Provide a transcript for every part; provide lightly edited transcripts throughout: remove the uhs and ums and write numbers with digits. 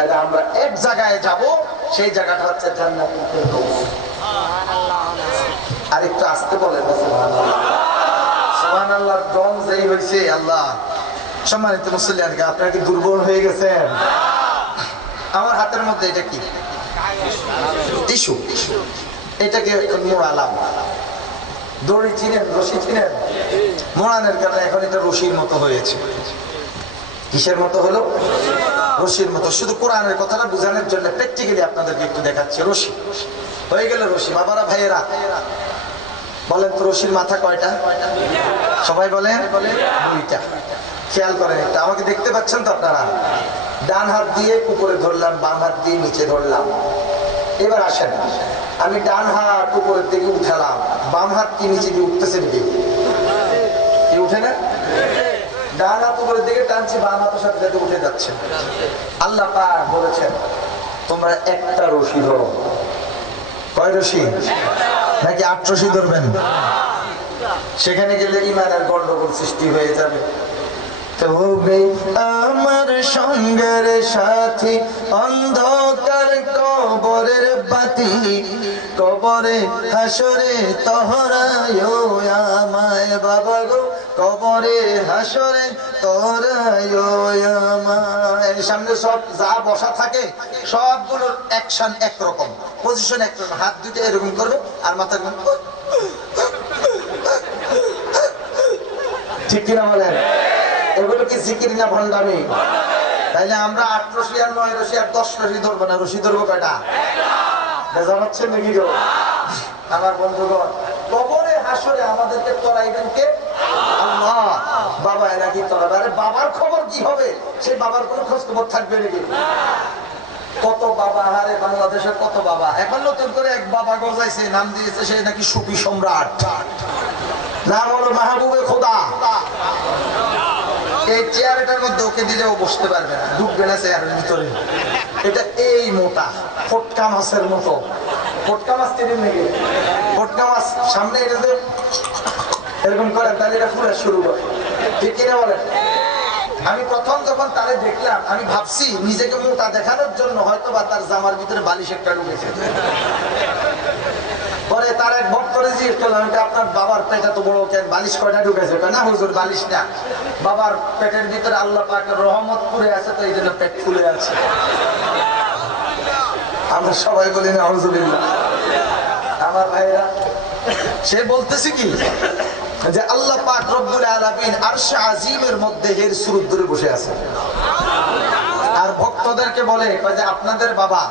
তাহলে আমরা এক জায়গায় যাব, সেই জায়গাটা হচ্ছে জান্নাতুল ফেরদৌস। আর একটু আসতে বলেন সুবহানাল্লাহ। সুবহানাল্লাহর দম যেই হইছে আল্লাহ। সম্মানিত মুসল্লিয়ান, আপনারা কি দুর্বল হয়ে গেছেন? আমার হাতের মধ্যে এটা কি? টিস্যু। এটাকে মোড়ালাম। দড়ি চিনেন, রশি চিনেন? মোড়ানোর কারণে এখন এটা রশির মতো হয়েছে। কিসের মতো হলো? রশির মতো। শুধু কোরআনের কথাটা বোঝানোর জন্য প্র্যাকটিক্যালি আপনাদেরকে একটু দেখাচ্ছি। রশি হয়ে গেল রশি। বাবারা, ভাইয়েরা বলেন তো, রশির মাথা কয়টা? সবাই বলেন। দুইটা। খেয়াল করেন একটা, আমাকে দেখতে পাচ্ছেন তো আপনারা? ডান হাত দিয়ে উপরে ধরলাম, বাম হাত দিয়ে নিচে ধরলাম। এবার আসেন, আমি ডান হাত উপরের দিকে উঠালাম, বাম হাত কি নিচে দিয়ে উঠতেছে নাকি? উঠে না? ডান হাত উপরের দিকে টানছি, বাম হাতের সাথে সাথে উঠে যাচ্ছে। আল্লাহ পাক বলেছেন তোমরা একটা রশি ধরো। কয় রশি? নাকি 8 রশি ধরবেন? সেখানে গেলে ইমানের গন্ডগোল সৃষ্টি হয়ে যাবে। তবে আমার সঙ্গের সাথী অন্ধকার কবরের বাতি, কবরে হাসরে তোহরায় আমায় বাবা গো, কবরে হাসরে তোহরায় আমায়। সামনে সব যা বসা থাকে সবগুলোর অ্যাকশন একরকম, পজিশন একরকম। হাত দুটো এরকম করবে আর মাথা ঠিক কিনা বলেন? এগুলো কি জিকির না ভণ্ডামি? তাইলে আমরা 8 রশি আর 9 রশি আর 10 রশি ধরবো না, রশি ধরবো কয়টা? জানাচ্ছেন নাকি গো আমার বন্ধুগণ? কবরে হাসরে আমাদেরকে তরাইবেন কে? আল্লাহ। বাবা এরা কি তরাবে? আরে বাবার খবর কি হবে? সেই বাবার কোনো খোঁজ খবর থাকবে নাকি? কত বাবা, হারে বাংলাদেশের কত বাবা। এখন নতুন করে এক বাবা গজাইছে, নাম দিয়েছে সে নাকি সুফি সম্রাট, নাম হলো মাহবুবে খোদা। এই চেয়ারটার মধ্যে ওকে দিলেও বসতে পারবে না, ঢুকবে না চেয়ারের ভিতরে। এটা এই মোটা ফটকা মাছের মতো। ফটকা মাছ চিনেন নাকি? ফটকা মাছ সামনে এটাতে এরকম করে, তাহলে এটা ফুলে শুরু করে। ঠিক কিনা বলেন? আমি প্রথম যখন তারে দেখলাম, আমি ভাবছি নিজেকে মোটা দেখানোর জন্য হয়তো বা তার জামার ভিতরে বালিশ একটা ঢুকেছে। পরে তার এক ভক্তরে জিজ্ঞেস করলাম, আপনার বাবার পেটে তো বড় কেন, বালিশ কয়টা ঢুকেছে? না হুজুর, বালিশ না, বাবার পেটের ভিতরে আল্লাহ পাকের রহমত পুরে আছে, তো এই জন্য পেট ফুলে আছে। আমরা সবাই বলি না আউযুবিল্লাহ। আমার ভাইরা, সে বলতেছে কি যে আল্লাহ পাক রব্বুল আলামিন আরশে আজিমের মধ্যে এর সুরত ধরে বসে আছে। আর ভক্তদেরকে বলে যে আপনাদের বাবা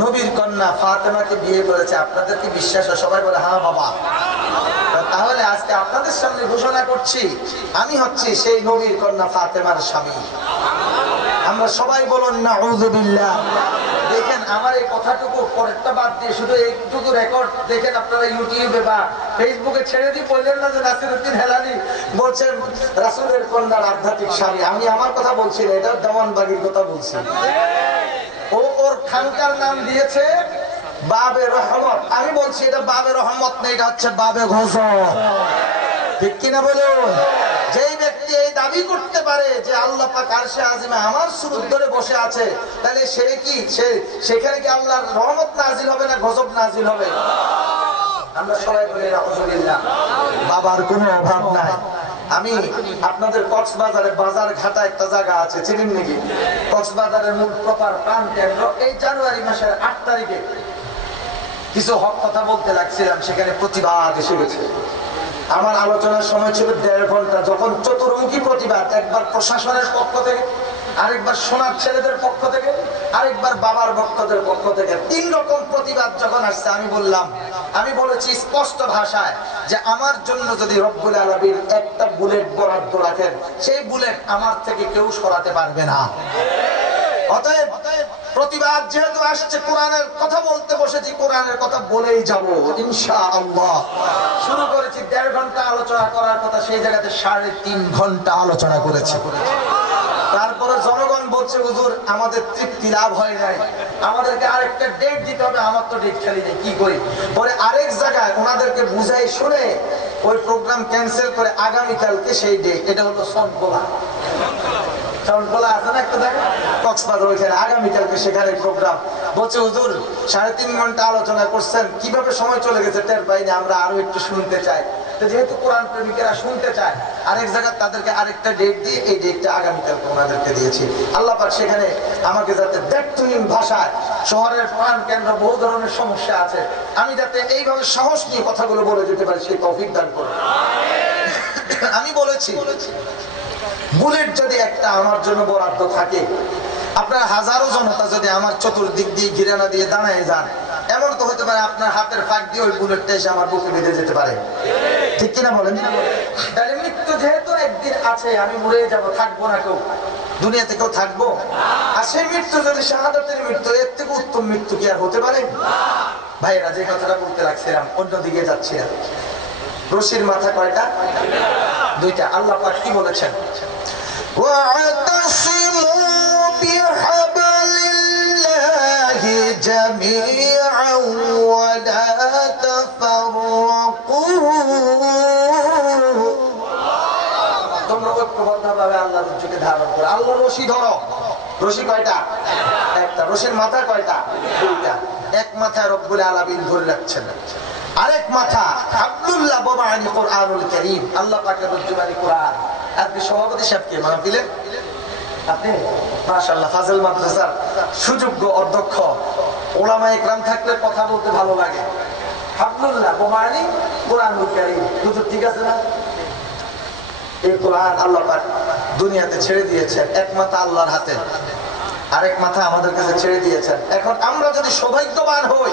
নবীর কন্যা ফাতেমাকে বিয়ে করেছে, আপনাদের কি বিশ্বাস? সবাই বলে হ্যাঁ বাবা। তাহলে আজকে আপনাদের সামনে ঘোষণা করছি, আমি হচ্ছি সেই নবীর কন্যা ফাতেমার স্বামী। আমরা সবাই বলুন নাউযুবিল্লাহ। দেখেন আমার এই কথাটুকু পরেরটা বাদ দিয়ে শুধু এইটুকু রেকর্ড দেখেন আপনারা ইউটিউবে বা ফেসবুকে ছেড়ে দিয়ে বললেন না যে নাসিরউদ্দিন হেলালি বলছেন রাসূলের কন্যার আধ্যাত্মিক স্বামী। আমি আমার কথা বলছি না, এটা দেওয়ানবাগির কথা বলছি। ও ওর খানকার নাম দিয়েছে বাবে রহমত। আমি বলছি এটা বাবে রহমত না, এটা হচ্ছে বাবে গজব। ঠিক কিনা বলুন? যেই ব্যক্তি এই দাবি করতে পারে যে আল্লাহ পাক আরশে আজিমে আমার সুরত ধরে বসে আছে, তাহলে সে কি সেখানে কি আল্লাহর রহমত নাজিল হবে না গজব নাজিল হবে? আমরা সবাই বলি আলহামদুলিল্লাহ, বাবার কোনো অভাব নাই। আমি আপনাদের কক্সবাজারে বাজার ঘাটা একটা জায়গা আছে, চিনেন নাকি? কক্সবাজারের মূল প্রপার প্রাণ কেন্দ্র। এই জানুয়ারি মাসের 8 তারিখে কিছু হক কথা বলতে লাগছিলাম, সেখানে প্রতিবাদ এসে গেছে। আমার আলোচনার সময় ছিল 1.5 ঘন্টা। যখন চতুর্মুখী প্রতিবাদ, একবার প্রশাসনের পক্ষ থেকে, আরেকবার সোনার ছেলেদের পক্ষ থেকে, আরেকবার বাবার ভক্তদের পক্ষ থেকে, 3 রকম প্রতিবাদ যখন আসছে, আমি বলেছি স্পষ্ট ভাষায় যে আমার জন্য যদি রব্বুল আলামিন একটা বুলেট বরাদ্দ রাখেন, সেই বুলেট আমার থেকে কেউ সরাতে পারবে না। অতএব প্রতিবাদ যেহেতু আসছে, কোরআনের কথা বলতে বসেছি, কোরআনের কথা বলেই যাব ইনশাআল্লাহ। শুরু করেছি 1.5 ঘন্টা আলোচনা করার কথা, সেই জায়গাতে 3.5 ঘন্টা আলোচনা করেছি। তারপরে জনগণ বলছে হুজুর আমাদের তৃপ্তি লাভ হয় নাই, আমাদেরকে আরেকটা ডেট দিতে হবে। আমার তো ডেট খালি নেই, কি করি? পরে আরেক জায়গায় ওনাদেরকে বুঝাই শুনে ওই প্রোগ্রাম ক্যান্সেল করে আগামীকালকে সেই ডেট, এটা হলো সনকোলা। বলা আছে না একটা জায়গা কক্সবাজার, ওইখানে আগামীকালকে সেখানে প্রোগ্রাম। বলছে হুজুর 3.5 ঘন্টা আলোচনা করছেন, কিভাবে সময় চলে গেছে টের পাইনি, আমরা আরো একটু শুনতে চাই। যেহেতু কোরআন প্রেমিকেরা শুনতে চায়, আরেক জায়গায় তাদেরকে আরেকটা ডেট দিয়ে এই ডেটটা আগামীকালকে ওনাদেরকে দিয়েছি। আল্লাহ পাক সেখানে আমাকে যাতে ব্যক্তিহীন ভাষায়, শহরের প্রাণ কেন্দ্র বহু ধরনের সমস্যা আছে, আমি যাতে এইভাবে সাহস নিয়ে কথাগুলো বলে যেতে পারি সেই তৌফিক দান করুন। আমি বলেছি বুলেট যদি একটা আমার জন্য বরাদ্দ থাকে, আপনার হাজারো জনতা যদি আমার চতুর্দিক দিয়ে ঘিরানা দিয়ে দাঁড়ায় যান, এমন তো হতে পারে আপনার হাতের ফাঁক দিয়ে ওই বুলেটটা এসে আমার বুকে বেঁধে যেতে পারে, ঠিক কিনা বলেন? তাহলে মৃত্যু যেহেতু একদিন আছে, আমি মরে যাব, থাকবো না কেউ দুনিয়াতে, কেউ থাকবো? আর সেই মৃত্যু যদি শাহাদাতের মৃত্যু, এর থেকে উত্তম মৃত্যু কি আর হতে পারে? ভাইরা যে কথাটা বলতে লাগছিলাম, অন্যদিকে যাচ্ছিলাম। রশির মাথা কয়টা? দুইটা। আল্লাহ পাক কি বলেছেন? ওয়াতাসিমু বিহাবলিল্লাহি জামিআন ওয়া লা তাফাররাকু। তোমরা ঐক্যবদ্ধভাবে আল্লাহর রশিকে ধারণ করো। আল্লাহর রশি ধরো। রশি কয়টা? একটা। রশির মাথা কয়টা? দুইটা। এক মাথায় রব্বুল আলামিন ধরে রাখছেন, আরেক মাথা আব্দুল্লাহ বাবানি কোরআনুল কারীম, আল্লাহ পাকের রজ্জুবানি কোরআন। আজকে সভাপতি সাহেবকে মাহফিলে আপনি মাশাআল্লাহ ফাজিল মাদ্রাসার সুযোগ্য অধ্যক্ষ, উলামা ইকরাম থাকলে কথা বলতে ভালো লাগে। আব্দুল্লাহ বাবানি কোরআনুল কারীম, হুজুর ঠিক আছে না? এই কোরআন আল্লাহ পাক দুনিয়াতে ছেড়ে দিয়েছেন, এক মাথা আল্লাহর হাতে, আরেক মাথা আমাদের কাছে ছেড়ে দিয়েছেন। এখন আমরা যদি সৌভাগ্যবান হই,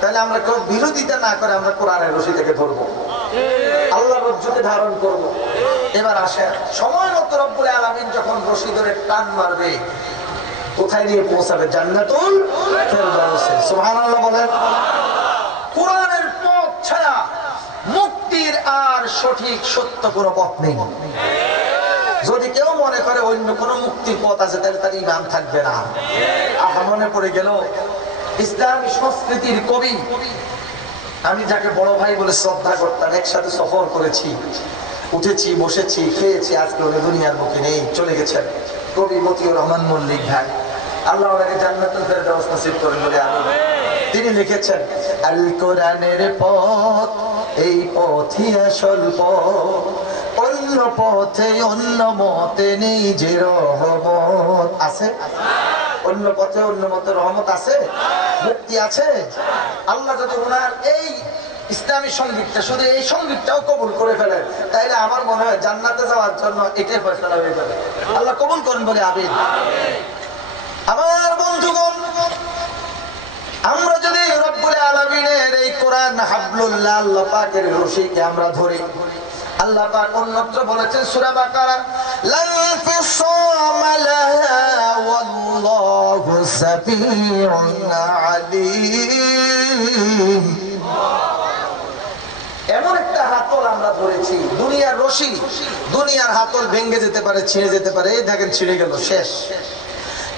তাহলে আমরা কেউ বিরোধিতা না করে আমরা কোরআনের রশি থেকে ধরবো, আল্লাহর রজ্জুকে ধারণ করব। এবার আসেন, সময় মতো রব্বুল আলামিন যখন রশি ধরে টান মারবে, কোথায় নিয়ে পৌঁছাবে? জান্নাতুল ফেরদাউসে। সুবহানাল্লাহ বলেন। কোরআনের পথ ছাড়া মুক্তির আর সঠিক সত্য কোনো পথ নেই। যদি কেউ মনে করে অন্য কোন মুক্তির পথ আছে, তাহলে তার ঈমান থাকবে না। মনে পড়ে গেল ইসলামী সংস্কৃতির কবি, আমি যাকে বড় ভাই বলে শ্রদ্ধা করতাম, একসাথে সফর করেছি, উঠেছি, বসেছি, খেয়েছি, আজকে উনি দুনিয়ার বুকে নেই, চলে গেছেন। কবি মতিউর রহমান মল্লিক ভাই, আল্লাহ ওনাকে জান্নাতুল ফেরদাউস নসিব করেন বলে আমি। তিনি লিখেছেন, আল কোরআনের পথ, এই পথই আসল পথ, অন্য পথে অন্য মতে নেই যে রহমত আছে। অন্য পথে অন্য মতে রহমত আছে, মুক্তি আছে। আল্লাহ যদি ওনার এই ইসলামী সঙ্গীতটা, শুধু এই সঙ্গীতটাও কবুল করে ফেলেন, তাইলে আমার মনে হয় জান্নাতে যাওয়ার জন্য এটাই ফয়সালা হয়ে যাবে। আল্লাহ কবুল করেন বলে আমিন। আমার বন্ধুগণ, আমরা যদি রব্বুল আলামিনের এই কোরআন হাবলুল্লাহ, আল্লাহ পাকের রশিকে আমরা ধরি, আল্লাহ পাক অন্যত্র বলেছেন সূরা বাকারা, লান ফিসামা লাহা ওয়াল্লাহু সামিউন আলীম। এমন একটা হাতল আমরা ধরেছি, দুনিয়ার রশি, দুনিয়ার হাতল ভেঙে যেতে পারে, ছিঁড়ে যেতে পারে, এই দেখেন ছিঁড়ে গেল, শেষ।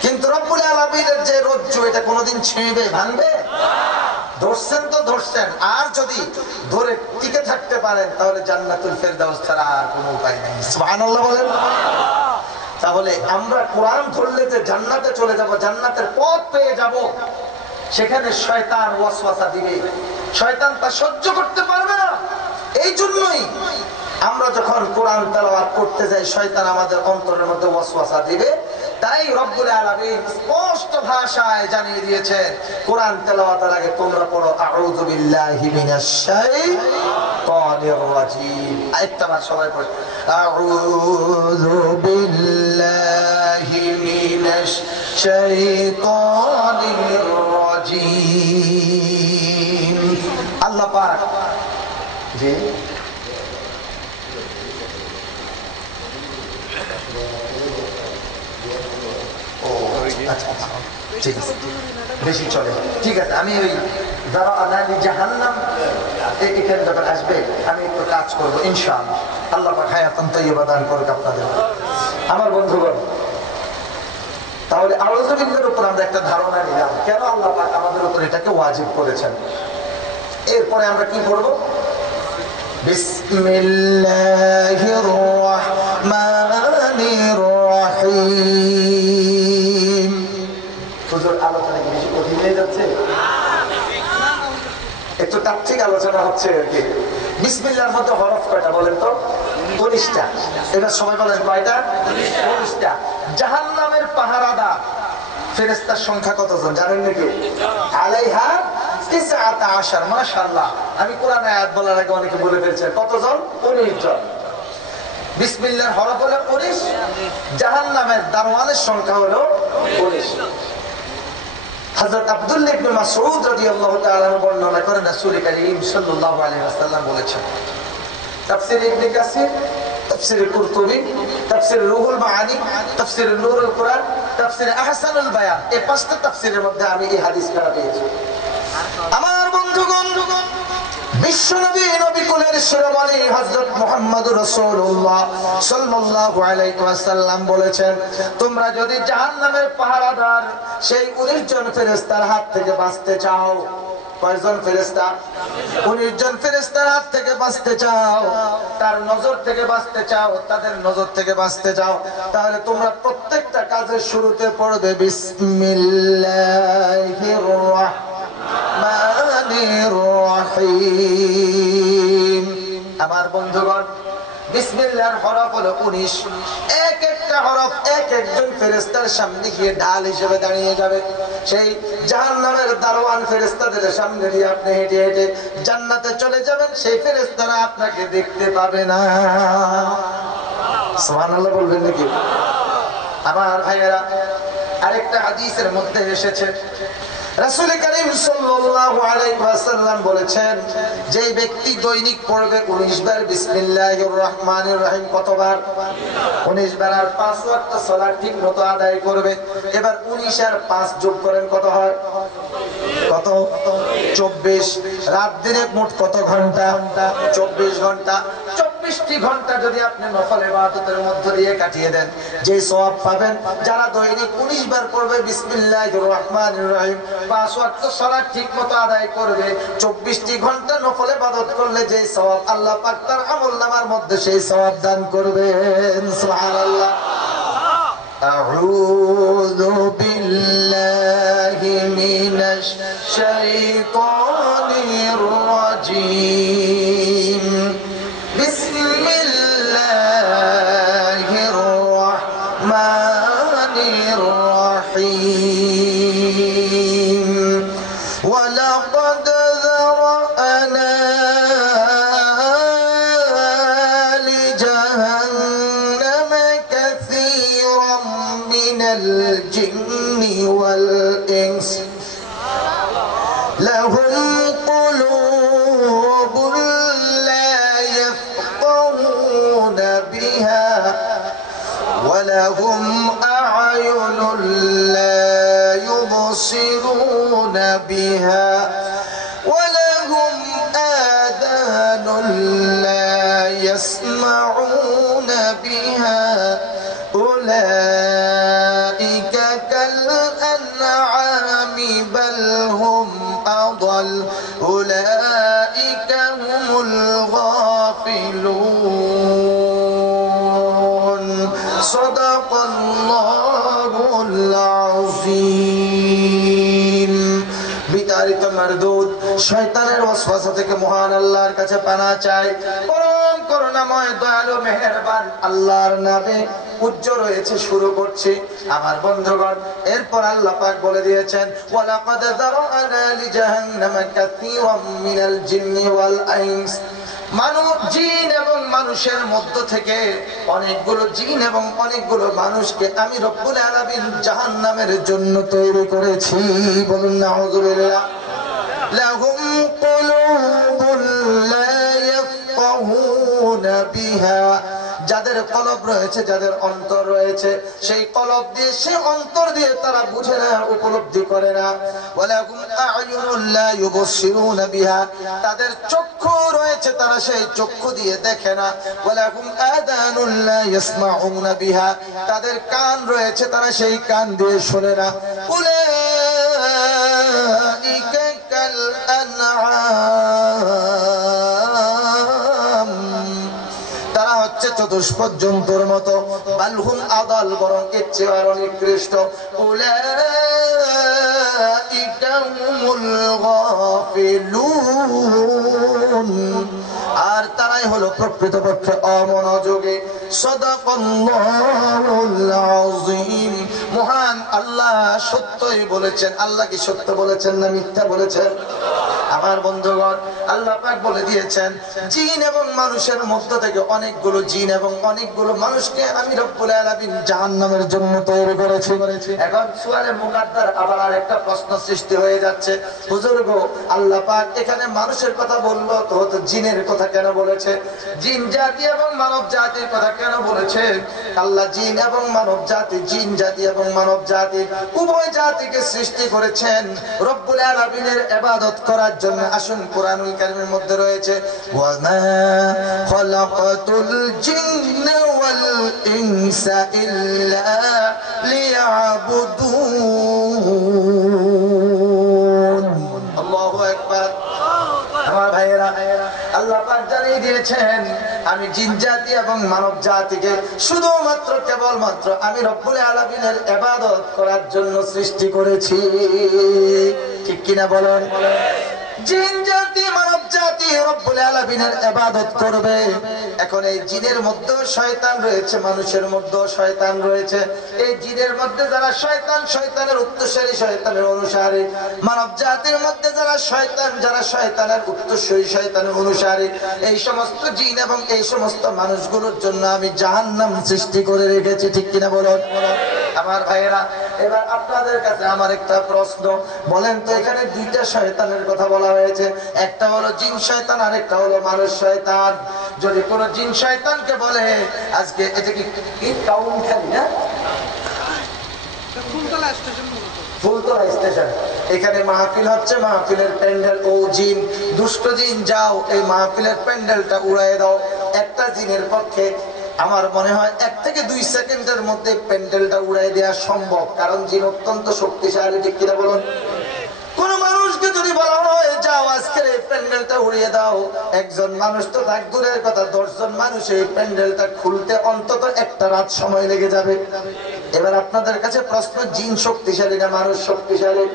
কিন্তু রব্বুল আলামিনের যে রজ্জু, এটা কোনোদিন ছিঁড়বে, ভাঙবে? ধরছেন তো ধরছেন, আর যদি ধরে টিকে থাকতে পারেন, তাহলে জান্নাতুল ফেরদাউস ছাড়া আর কোনো উপায় নেই। সুবহানাল্লাহ বলেন। তাহলে আমরা কোরআন ধরলে যে জান্নাতে চলে যাব, জান্নাতের পথ পেয়ে যাব, সেখানে শয়তান ওয়াসওয়াসা দিবে, শয়তান তা সহ্য করতে পারবে না। এই জন্যই আমরা যখন কোরআন তেলাওয়াত করতে যাই, শয়তান আমাদের অন্তরের মধ্যে ওয়াসওয়াসা দিবে। তাই রব্বুল আলামিন স্পষ্ট ভাষায় জানিয়ে দিয়েছেন, কোরআন তেলাওয়াতের আগে তোমরা পড়ো আউযু বিল্লাহি মিনাশ শাইতানির রাজিম। আরেকবার সবাই পড়ো আউযু বিল্লাহি মিনাশ শাইতানির রাজিম। আল্লাহ পাক জি ঠিক আছে, বেশি চলে, ঠিক আছে। আমি ওই যারা আনানি জাহান্নাম এখানে যখন আসবে, আমি একটু কাজ করবো ইনশাআল্লাহ। আল্লাহ পাক হায়াতান তাইয়্যিবা দান করুক আপনাদের। আমার বন্ধুগণ, তাহলে আউযু বিল্লাহির উপর আমরা একটা ধারণা নিলাম, কেন আল্লাহ পাক আমাদের উপর এটাকে ওয়াজিব করেছেন। এরপরে আমরা কি করব? বিসমিল্লাহির রাহমানির রাহিম। হুজুর আলোচনা কি বেশি কঠিন হয়ে যাচ্ছে? একটু তাত্ত্বিক আলোচনা হচ্ছে আর কি। বিসমিল্লাহর মধ্যে হরফ কয়টা বলেন তো? 19টা। এবার সবাই বলেন কয়টা? 19টা। জাহান্নামের পাহারাদার ফেরেশতার সংখ্যা কতজন জানেন নাকি? আলাইহা 19। মাশাআল্লাহ, আমি কোরআন আয়াত বলার আগে অনেকে বলে ফেলছে কতজন? 19 জন। বিসমিল্লাহর হরফ হলো 19, জাহান্নামের দারওয়ানের সংখ্যা হলো 19। হযরত আব্দুল্লাহ ইবনে মাসউদ রাদিয়াল্লাহু তাআলা বর্ণনা করেন রাসূল করিম সাল্লাল্লাহু আলাইহি ওয়াসাল্লাম বলেছেন, তাফসীর ইবনে কাসির, তাফসীর কুরতুবী, তাফসীর রুহুল মাআনি, তাফসীর নূরুল কুরআন, তাফসীর আহসানুল বায়ান, এই পাঁচটা তাফসীরের মধ্যে আমি এই হাদিসটা পেয়েছি। আমার বন্ধুগণ, বিশ্বনবী নবী কুলের শিরোমণি হযরত মুহাম্মদুর রাসূলুল্লাহ সাল্লাল্লাহু আলাইহি ওয়াসাল্লাম বলেছেন, তোমরা যদি জাহান্নামের পাহারাদার সেই 19 জন ফেরেশতার হাত থেকে বাঁচতে চাও, কয়জন ফেরেশতা? 19 জন ফেরেশতার হাত থেকে বাঁচতে চাও, তার নজর থেকে বাঁচতে চাও, তাদের নজর থেকে বাঁচতে চাও, তাহলে তোমরা প্রত্যেকটা কাজের শুরুতে পড়বে বিসমিল্লাহির রাহমানির রহিম। আমার বন্ধুগণ, বিসমিল্লাহর হরফ হলো 19। এক একটা হরফ এক একজন ফেরেশতার সামনে গিয়ে ঢাল হিসেবে দাঁড়িয়ে যাবে। সেই জাহান্নামের দারওয়ান ফেরেশতাদের সামনে দিয়ে আপনি হেঁটে হেঁটে জান্নাতে চলে যাবেন, সেই ফেরেশতারা আপনাকে দেখতে পাবে না। সুবহানাল্লাহ বলবেন নাকি? আমার ভাইয়েরা, আরেকটা হাদিসের মধ্যে এসেছে, রাসূল করিম সাল্লাল্লাহু আলাইহি ওয়াসাল্লাম বলেছেন, যে ব্যক্তি দৈনিক পড়বে 19 বার বিসমিল্লাহির রহমানির রহিম, কতবার? 19 বার। আর 5 ওয়াক্ত সালাত ঠিকমতো আদায় করবে। এবার 19 আর 5 যোগ করেন, কত হয়? কত? 24। রাত দিনে মোট কত ঘন্টা? 24 ঘন্টা। 24টি ঘন্টা যদি আপনি নফল ইবাদতের মধ্য দিয়ে কাটিয়ে দেন, যে সওয়াব পাবেন যারা দৈনিক 19 বার পড়বে বিসমিল্লাহির রহমানির রহিম, 5 ওয়াক্ত সালাত ঠিকমতো আদায় করবে, 24টি ঘন্টা নফল ইবাদত করলে যে সওয়াব আল্লাহ পাক তার আমলনামার মধ্যে সেই সওয়াব দান করবেন। সুবহানাল্লাহ। আউযু বিল্লাহি মিনাশ শাইতানির রাজীম। বিসমিল্লাহির রাহমানির রহিম। ওয়ালাকাদ যারা'না লিজাহান্নাম কাসীরাম মিনাল জিন্নি ওয়াল ইনস লাহুম কুলুবুন লা ইয়াফকাহুনা বিহা ওয়ালাহুম আ'য়ুনুন লা يبصرون بها ولهم آذان لا يسمعون بها أولئك كالأنعام بل هم أضل أولئك هم الغافلون صدق الله العظيم। বিতাড়িত মারদুদ শয়তানের ওয়াসওয়াসা থেকে মহান আল্লাহর কাছে পানাহ চাই। পরম করুণাময় দয়ালু মেহেরবান আল্লাহর নামে উচ্চ রয়েছে শুরু করছি। আমার বন্ধুগণ, এরপর আল্লাহ পাক বলে দিয়েছেন, ওয়ালাকাদ যারা'না লিজাহান্নামা কাসীরাম মিনাল জিন্নি ওয়াল ইনস। মানুষ, জিন এবং মানুষের মধ্য থেকে অনেকগুলো জিন এবং অনেকগুলো মানুষকে আমি রব্বুল আলামিন জাহান্নামের জন্য তৈরি করেছি। বলুন নাউযুবিল্লাহ। লাহুম কুলুবুন লা ইয়াফকাহুনা বিহা, যাদের কলব রয়েছে, যাদের অন্তর রয়েছে, সেই কলব দিয়ে, সেই অন্তর দিয়ে তারা বুঝে না, উপলব্ধি করে না। ওয়ালাহুম আ'য়ুনুন লা ইউবসিরুনা বিহা, তাদের চক্ষু রয়েছে, তারা সেই চক্ষু দিয়ে দেখে না। ওয়ালাহুম আযানুন লা ইয়াসমাউনা বিহা, তাদের কান রয়েছে, তারা সেই কান দিয়ে শোনে না। উলাইকা কাল আনআম, তারা হচ্ছে চতুষ্পদ জন্তুর মতো। বালহুম আদাল, বরং এর চেয়ে আরো নিকৃষ্ট। উলাইকা গাফিলুন, আর তারাই হলো প্রকৃতপক্ষে অমনোযোগী। সাদাকাল্লাহুল আযীম। মহান আল্লাহ সত্যই বলেছেন। আল্লাহ কি সত্য বলেছেন না মিথ্যা বলেছেন? আমার বন্ধুগণ, আল্লাহ পাক বলে দিয়েছেন জিন এবং মানুষের মধ্য থেকে অনেকগুলো জিন এবং অনেকগুলো মানুষকে আমি রব্বুল আলামিন জাহান্নামের জন্য তৈরি করেছি। এখন সুয়ালে মুকাদ্দার আবার আরেকটা প্রশ্ন সৃষ্টি হয়ে যাচ্ছে, হুজুর গো, আল্লাহ পাক এখানে মানুষের কথা বললো, তো জিনের কথা কেন বলেছে? জিন জাতি এবং মানব জাতির কথা কেন বলেছে? আল্লাহ জিন এবং মানব জাতি, জিন জাতি এবং মানব জাতি উভয় জাতিকে সৃষ্টি করেছেন রব্বুল আলামিনের ইবাদত করার জন্য। আসুন, কুরআনুল কারীমের মধ্যে রয়েছে ওয়া মা খালাকাতুল জিন্না ওয়াল ইনসা ইল্লা লিয়াবুদুন। আল্লাহু আকবার। আমার ভাইয়েরা, আল্লাহ পাক জানিয়ে দিয়েছেন আমি জিন জাতি এবং মানব জাতিকে শুধুমাত্র কেবলমাত্র আমি রব্বুল আলামিনের ইবাদত করার জন্য সৃষ্টি করেছি। ঠিক কিনা বলেন? জিন জাতি মানব জাতি রব্বুল আলামিনের ইবাদত করবে। এখন এই জিনের মধ্যে শয়তান রয়েছে, মানুষের মধ্যে শয়তান রয়েছে। এই জিনের মধ্যে যারা শয়তান, শয়তানের উত্তরসূরি, শয়তানের অনুসারী, মানব জাতির মধ্যে যারা শয়তান, যারা শয়তানের উত্তরসূরি, শয়তানের অনুসারী, এই সমস্ত জিন এবং এই সমস্ত মানুষগুলোর জন্য আমি জাহান্নাম সৃষ্টি করে রেখেছি। ঠিক কিনা বলুন? আমার ভাইয়েরা, এবার আপনাদের কাছে আমার একটা প্রশ্ন, বলেন তো এখানে দুইটা শয়তানের কথা বলা হয়েছে, একটা হলো জিন শয়তান আর একটা হলো মানুষ শয়তান। যদি কোন জিন শয়তানকে বলে আজকে এটা কি টাউন খালি না, ফুলতলা স্টেশন, এখানে মাহফিল হচ্ছে, মাহফিলের প্যান্ডেল, ও জিন, দুষ্ট জিন, যাও এই মাহফিলের প্যান্ডেলটা উড়াই দাও। একটা জিনের পক্ষে আমার মনে হয় 1 থেকে 2 সেকেন্ডের মধ্যে প্যান্ডেলটা উড়াই দেওয়া সম্ভব, কারণ জিন অত্যন্ত শক্তিশালী। ঠিক কিনা বলুন? কোন মানুষকে যদি বলা হয় যাও আজকের এই প্যান্ডেলটা উড়িয়ে দাও, একজন মানুষ তো থাক দূরের কথা, 10 জন মানুষ এই প্যান্ডেলটা খুলতে অন্তত একটা রাত সময় লেগে যাবে। এবার আপনাদের কাছে প্রশ্ন, জিন শক্তিশালী না মানুষ শক্তিশালী?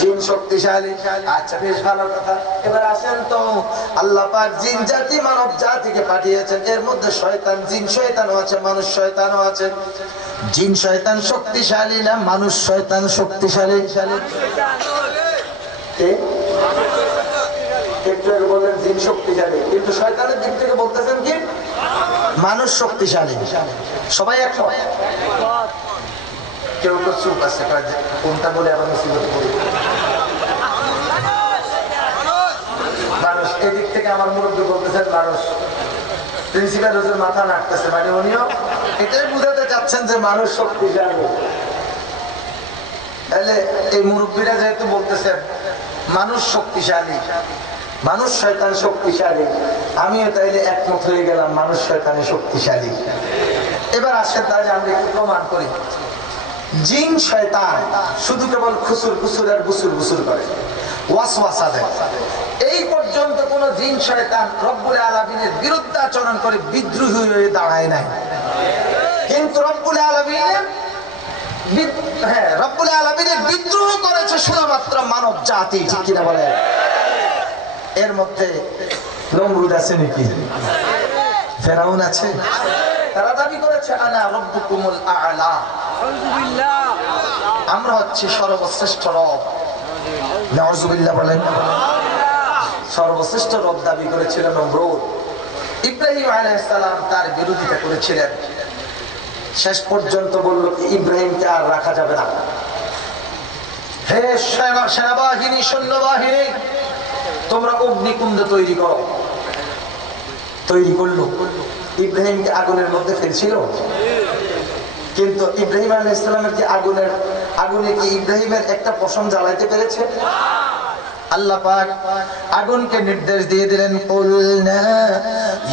জিন শক্তিশালী। আচ্ছা, বেশ ভালো কথা। এবার আসেন তো, আল্লাহ পাক জিন জাতি মানব জাতিকে পাঠিয়েছেন, এর মধ্যে শয়তান, জিন শয়তানও আছে, মানুষ শয়তানও আছে। জিন শয়তান শক্তিশালী না মানুষ শয়তান শক্তিশালী? একটু আগে বললেন জিন শক্তিশালী, কিন্তু শয়তানের দিক থেকে বলতেছেন কি মানুষ শক্তিশালী। সবাই এক, কেউ তো চুপ আছে, কোনটা বলে আবার মুসিবত করি। মানুষ, এদিক থেকে আমার মুরব্বী বলতেছেন মানুষ, প্রিন্সিপাল হুজুর মাথা নাড়তেছে, মানে উনিও এটাই বুঝাতে চাচ্ছেন যে মানুষ শক্তিশালী। তাহলে এই মুরব্বীরা যেহেতু বলতেছেন মানুষ শক্তিশালী, মানুষ শয়তান শক্তিশালী, আমিও তাইলে একমত হয়ে গেলাম মানুষ শয়তান শক্তিশালী। এবার আসেন তাহলে আমরা একটু প্রমাণ করি। জিন শয়তান শুধু কেবল খুসুর খুসুর আর বুসুর বুসুর করে, ওয়াসওয়াসা দেয়। এই পর্যন্ত কোন জিন শয়তান রব্বুল আলামিনের বিরুদ্ধে আচরণ করে বিদ্রোহী হয়ে দাঁড়ায় নাই। কিন্তু রব্বুল আলামিনের বিদ্রোহ করেছে শুধুমাত্র মানব জাতি। ঠিক কিনা বলে? এর মধ্যে নমরুদ আছে নাকি? ফেরাউন আছে। তারা দাবি করেছে আনা রাব্বুকুমুল আ'লা, আমরা হচ্ছে সর্বশ্রেষ্ঠ রব। নাউযুবিল্লাহ বলেন। সর্বশ্রেষ্ঠ রব দাবি করেছিল নমরুদ। ইব্রাহিম আলাইহিস সালাম তার বিরোধিতা করেছিলেন। শেষ পর্যন্ত বলল ইব্রাহিমকে আর রাখা যাবে না। হে সেনাবাহিনী, সৈন্যবাহিনী, তোমরা অগ্নিকুণ্ড তৈরি করো। তৈরি করলো। ইব্রাহিমকে আগুনের মধ্যে ফেলছিল, কিন্তু ইব্রাহিম আলাইহিস সালামের কি আগুনে কি ইব্রাহিমের একটা পশম জ্বালাইতে পেরেছে? আল্লাহ পাক আগুনকে নির্দেশ দিয়ে দিলেন, কুলনা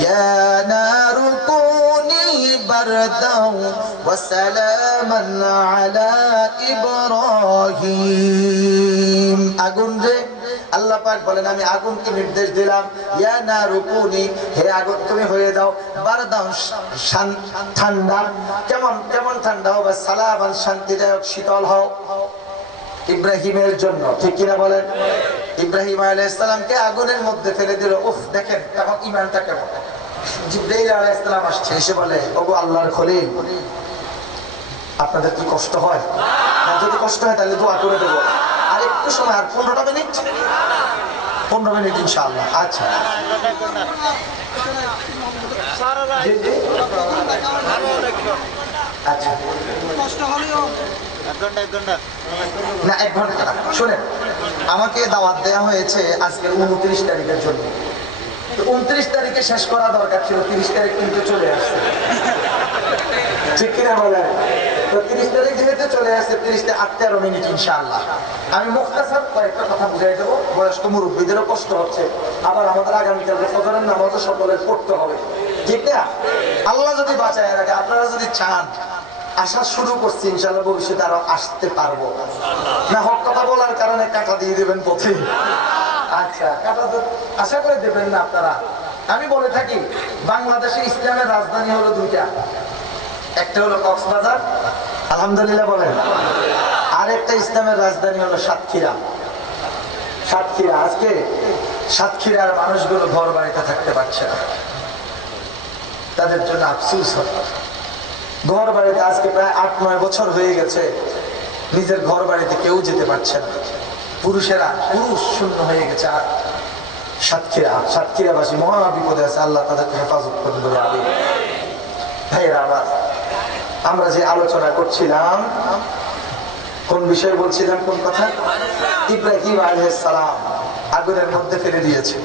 ইয়া নারু কুনি বারদাও ওয়া সালামান আলা ইব্রাহিম। আগুন রে, আল্লাহ পাক বলেন আমি আগুনকে নির্দেশ দিলাম, ইয়া নারু কুনি, হে আগুন তুমি হয়ে যাও বারদাও, ঠান্ডা। কেমন কেমন ঠান্ডা হবে? সালামান, শান্তিদায়ক, শীতল হও ইব্রাহিমের জন্য। ঠিক কিনা বলেন? ইব্রাহিম আলাইহিস সালামকে আগুনের মধ্যে ফেলে দিল। উফ, দেখেন তখন ঈমানটা কেমন। জিবরাইল আলাইহিস সালাম আসছে, এসে বলে, ওগো আল্লাহর খলিল, আপনাদের কি কষ্ট হয়? না, যদি কষ্ট হয় তাহলে দোয়া করে দেবো। আর একটু সময়, আর 15টা মিনিট, 15 মিনিট ইনশাআল্লাহ। আচ্ছা আচ্ছা, না 1 ঘন্টা না। শুনেন, আমাকে দাওয়াত দেওয়া হয়েছে আজকে 29 তারিখের জন্য। 29 তারিখে শেষ করা দরকার ছিল, 30 তারিখ কিন্তু চলে আসছে, ঠিক কিনা বলেন? তো 30 তারিখ যেহেতু চলে আসছে, 30টা 8-13 মিনিট ইনশাআল্লাহ আমি মুখতাসার কয়েকটা কথা বুঝাই দেবো। বয়স্ক মুরব্বীদেরও কষ্ট হচ্ছে, আবার আমাদের আগামীকাল ফজরের নামাজও সকলের পড়তে হবে, ঠিক না? আল্লাহ যদি বাঁচায় রাখে, আপনারা যদি চান, আসা শুরু করছি, ইনশাআল্লাহ ভবিষ্যতে আরো আসতে পারবো না। হক কথা বলার কারণে কাটা দিয়ে দেবেন পথে। আচ্ছা, কাটা তো আশা করে দেবেন না আপনারা। আমি বলে থাকি, বাংলাদেশে ইসলামের রাজধানী হলো 2টা, একটা হলো কক্সবাজার, আলহামদুলিল্লাহ বলেন, আর একটা ইসলামের রাজধানী হলো সাতক্ষীরা। সাতক্ষীরা, আজকে সাতক্ষীরার মানুষগুলো ঘর বাড়িতে থাকতে পারছে না, তাদের জন্য আফসোস হয়। ঘর বাড়িতে আজকে প্রায় 8-9 বছর হয়ে গেছে, নিজের ঘর বাড়িতে কেউ যেতে পারছে না। পুরুষেরা পুরুষ শূন্য হয়ে গেছে। আর সাতক্ষীরাবাসী মহা বিপদে আছে, আল্লাহ তাদেরকে হেফাজত করুন বলে আমিন। ভাইয়েরা আমার, আমরা যে আলোচনা করছিলাম, কোন বিষয়ে বলছিলাম, কোন কথা? ইব্রাহিম আলাইহিস সালাম আগুনের মধ্যে ফেলে দিয়েছে।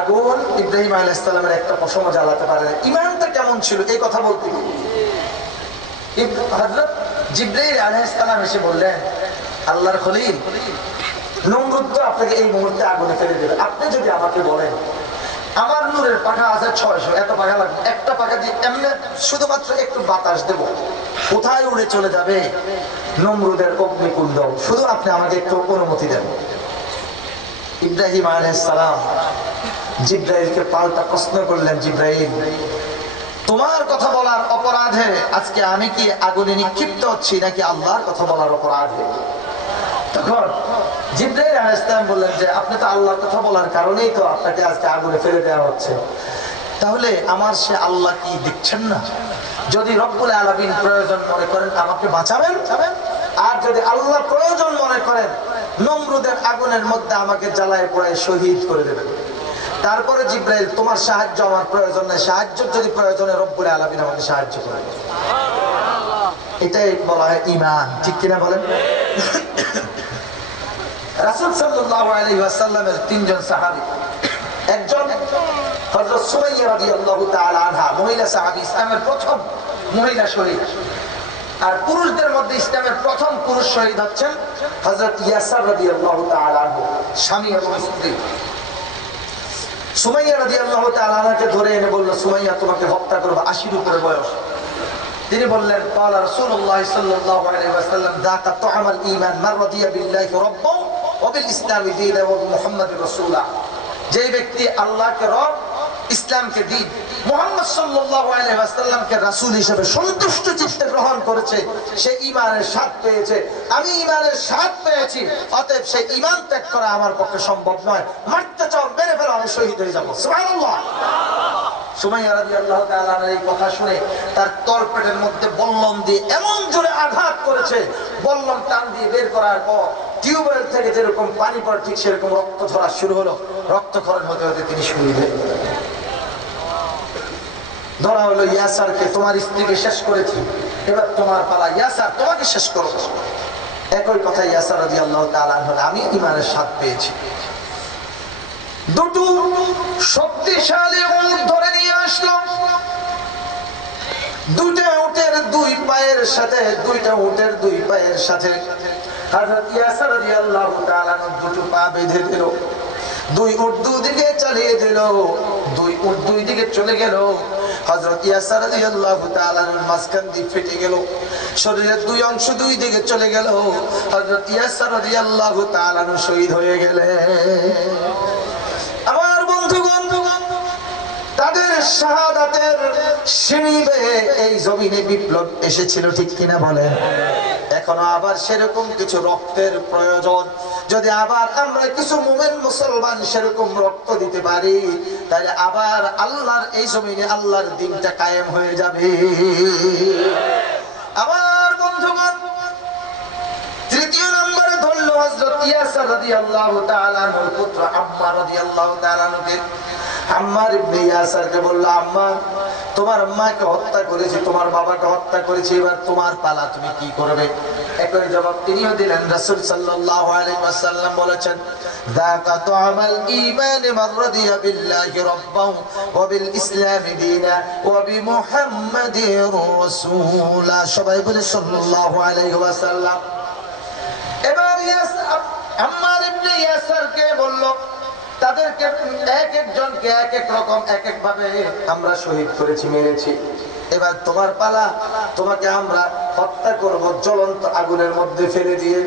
আগুন ইব্রাহিম আলাইহিস সালামের একটা পশম জ্বালাতে পারে না। ঈমানটা কেমন ছিল এই কথা বলতে গিয়ে হযরত জিবরাইল আলাইহিস সালাম এসে বললেন, আল্লাহর খলিল, নমরুদ তো আপনাকে এই মুহূর্তে আগুনে ফেলে দেবে। আপনি যদি আমাকে বলেন, আমার নূরের পাখা আছে 600, এত পাখা লাগবে, একটা পাখা দিয়ে এমনি শুধুমাত্র একটু বাতাস দেব, কোথায় উড়ে চলে যাবে নমরুদের অগ্নিকুণ্ড, শুধু আপনি আমাকে একটু অনুমতি দেন। ইব্রাহিম আলাইহিস সালাম জিবরাইলকে পাল্টা প্রশ্ন করলেন, জিবরাইল, তোমার কথা বলার অপরাধে আজকে আমি কি আগুনে নিক্ষিপ্ত হচ্ছি, নাকি আল্লাহর কথা বলার অপরাধে? তখন জিবরাইল আলাইহিস সালাম বললেন যে, আপনি তো আল্লাহর কথা বলার কারণেই তো আপনাকে আজকে আগুনে ফেলে দেওয়া হচ্ছে। তাহলে আমার সে আল্লাহ কি দেখছেন না? যদি রব্বুল আলামিন প্রয়োজন মনে করেন আমাকে বাঁচাবেন, আর যদি আল্লাহ প্রয়োজন মনে করেন নমরুদের আগুনের মধ্যে আমাকে জ্বালায় পোড়ায় শহীদ করে দেবেন। তারপরে জিবরাইল, তোমার সাহায্য আমার প্রয়োজন নেই, সাহায্য যদি প্রয়োজনে রব্বুল আলামিন আমাকে সাহায্য করেন। এটাই বলা হয় ঈমান, ঠিক কিনা বলেন? রাসূল সাল্লাল্লাহু আলাইহি ওয়াসাল্লামের 3 জন সাহাবী, একজন হযরত সুমাইয়া রাদিয়াল্লাহু তাআলা আনহা, মহিলা সাহাবী, ইসলামের প্রথম মহিলা শহীদ। আর পুরুষদের মধ্যে ইসলামের প্রথম পুরুষ শহীদ হচ্ছেন হযরত ইয়াসার রাদিয়াল্লাহু তাআলা আনহু, স্বামী এবং স্ত্রী। সুমাইয়া রাদিয়াল্লাহু তাআলা আনহাকে ধরে এনে বলল, সুমাইয়া, তোমাকে হত্যা করব, 80-র উপরে বয়স। তিনি বললেন, ক্বালা রাসূলুল্লাহ সাল্লাল্লাহু আলাইহি ওয়াসাল্লাম, যাকা তুআমাল ঈমান মান রাদিয়া বিল্লাহি রাব্বান ওয়া বিল ইসলামি দীনান ওয়া মুহাম্মাদুর রাসূলা। যে ব্যক্তি আল্লাহকে রব, ইসলামকে দ্বীন, মুহাম্মদ সাল্লাল্লাহু আলাইহি ওয়াসাল্লামকে রাসূল হিসেবে সন্তুষ্ট চিত্তে গ্রহণ করেছে, সে ঈমানের স্বাদ পেয়েছে। আমি ঈমানের স্বাদ পেয়েছি, অতএব সেই ঈমান ত্যাগ করা আমার পক্ষে সম্ভব নয়। মারতে চাও মেরে ফেলো, আমি শহীদ হয়ে যাব। সুবহানাল্লাহ। সুমাইয়া রাদিয়াল্লাহু তাআলা এই কথা শুনে তার তলপেটের মধ্যে বল্লম দিয়ে এমন জোরে আঘাত করেছে, বল্লম টান দিয়ে বের করার পর টিউবওয়েল থেকে যেরকম পানি পড়ে ঠিক সেরকম রক্ত ঝরা শুরু হলো। রক্তক্ষরণ হতে হতে তিনি শহীদ হয়ে গেলেন। ধরা হলো ইয়াসারকে, তোমার স্ত্রীকে শেষ করেছি, এবার তোমার পালা, ইয়াসার তোমাকে শেষ করব। একই কথা ইয়াসার রাদিয়াল্লাহু তাআলা আনহু, আমি ঈমানের স্বাদ পেয়েছি। দুটো শক্তিশালী উট ধরে নিয়ে আসলো। দুইটা উটের দুই পায়ের সাথে, দুইটা উটের দুই পায়ের সাথে হযরত ইয়াসার রাদিয়াল্লাহু তাআলা দুটো পা বেঁধে দিল। দুই উট দুদিকে চালিয়ে দিল, দুই উট দুই দিকে চলে গেল। হযরত ইয়াসার রাদিয়াল্লাহু তাআলা মাঝখান দিয়ে ফেটে গেল, শরীরের দুই অংশ দুই দিকে চলে গেল। হযরত ইয়াসার রাদিয়াল্লাহু তাআলা শহীদ হয়ে গেলেন। আমার বন্ধুগণ, তাদের শাহাদাতের সিঁড়ি বেয়ে এই জমিনে বিপ্লব এসেছিল, ঠিক কিনা বলেন? এখনো আবার সেরকম কিছু রক্তের প্রয়োজন। যদি আবার আমরা কিছু মুমিন মুসলমান সেরকম রক্ত দিতে পারি, তাহলে আবার আল্লাহর এই জমিনে আল্লাহর দ্বীনটা কায়েম হয়ে যাবে। আবার বন্ধুগণ, তৃতীয় নম্বরে ধরলো হযরত ইয়াসির রাদিয়াল্লাহু তাআলা আনহুর পুত্র আম্মার রাদিয়াল্লাহু তাআলা আনহুকে। আম্মার ইবনে ইয়াসিরকে বলল, আম্মার, তোমার মাকে হত্যা করেছি, তোমার বাবাকে হত্যা করেছি, এবার তোমার পালা, তুমি কি করবে? একই জবাব তিনিও দিলেন। রাসূল সাল্লাল্লাহু আলাইহি ওয়াসাল্লাম বলেছেন, যাকা তুআমাল ঈমান মান রাদিয়া বিল্লাহি রাব্বান ওয়া বিল ইসলামি দীনা ওয়া বিমুহাম্মাদির রাসূলা। সবাই বলে সাল্লাল্লাহু আলাইহি ওয়াসাল্লাম। এবার আম্মার ইবনে ইয়াসিরকে বলল, তাদেরকে এক একজনকে এক এক রকম এক এক ভাবে আমরা শহীদ করেছি, মেরেছি, এবার তোমার পালা, তোমাকে আমরা হত্যা করব জ্বলন্ত আগুনের মধ্যে ফেলে দিয়ে।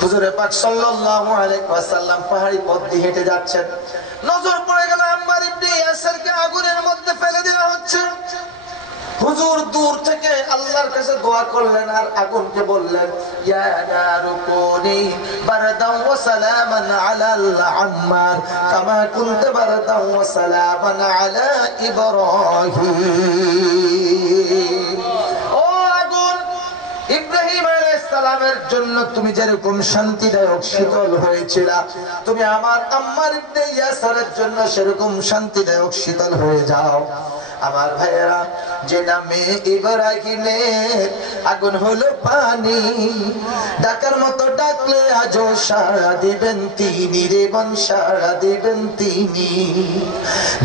হুজুরে পাক সাল্লাল্লাহু আলাইহি ওয়াসাল্লাম পাহাড়ি পথ দিয়ে হেঁটে যাচ্ছেন, নজর পড়ে গেল আম্মার ইবনে ইয়াসিরকে আগুনের মধ্যে ফেলে দেওয়া হচ্ছে। হুজুর দূর থেকে আল্লাহর কাছে দোয়া করলেন আর আগুনকে বললেন, ইয়া নারু কুনি বারদান ওয়া সালামান আলাল আম্মার কামা কুনতা বারদান ওয়া সালামান আলা ইব্রাহিম। ও আগুন, ইব্রাহিম আলাইহিস সালামের জন্য তুমি যেরকম শান্তিদায়ক শীতল হয়েছিল, তুমি আমার আম্মার ইবনে ইয়াসিরের জন্য সেরকম শান্তিদায়ক শীতল হয়ে যাও। আমার ভাইয়েরা, যে নামে ইব্রাহিমের আগুন হলো পানি, ডাকার মতো ডাকলে আজও সাড়া দিবেন তিনি রে বোন, সাড়া দিবেন তিনি।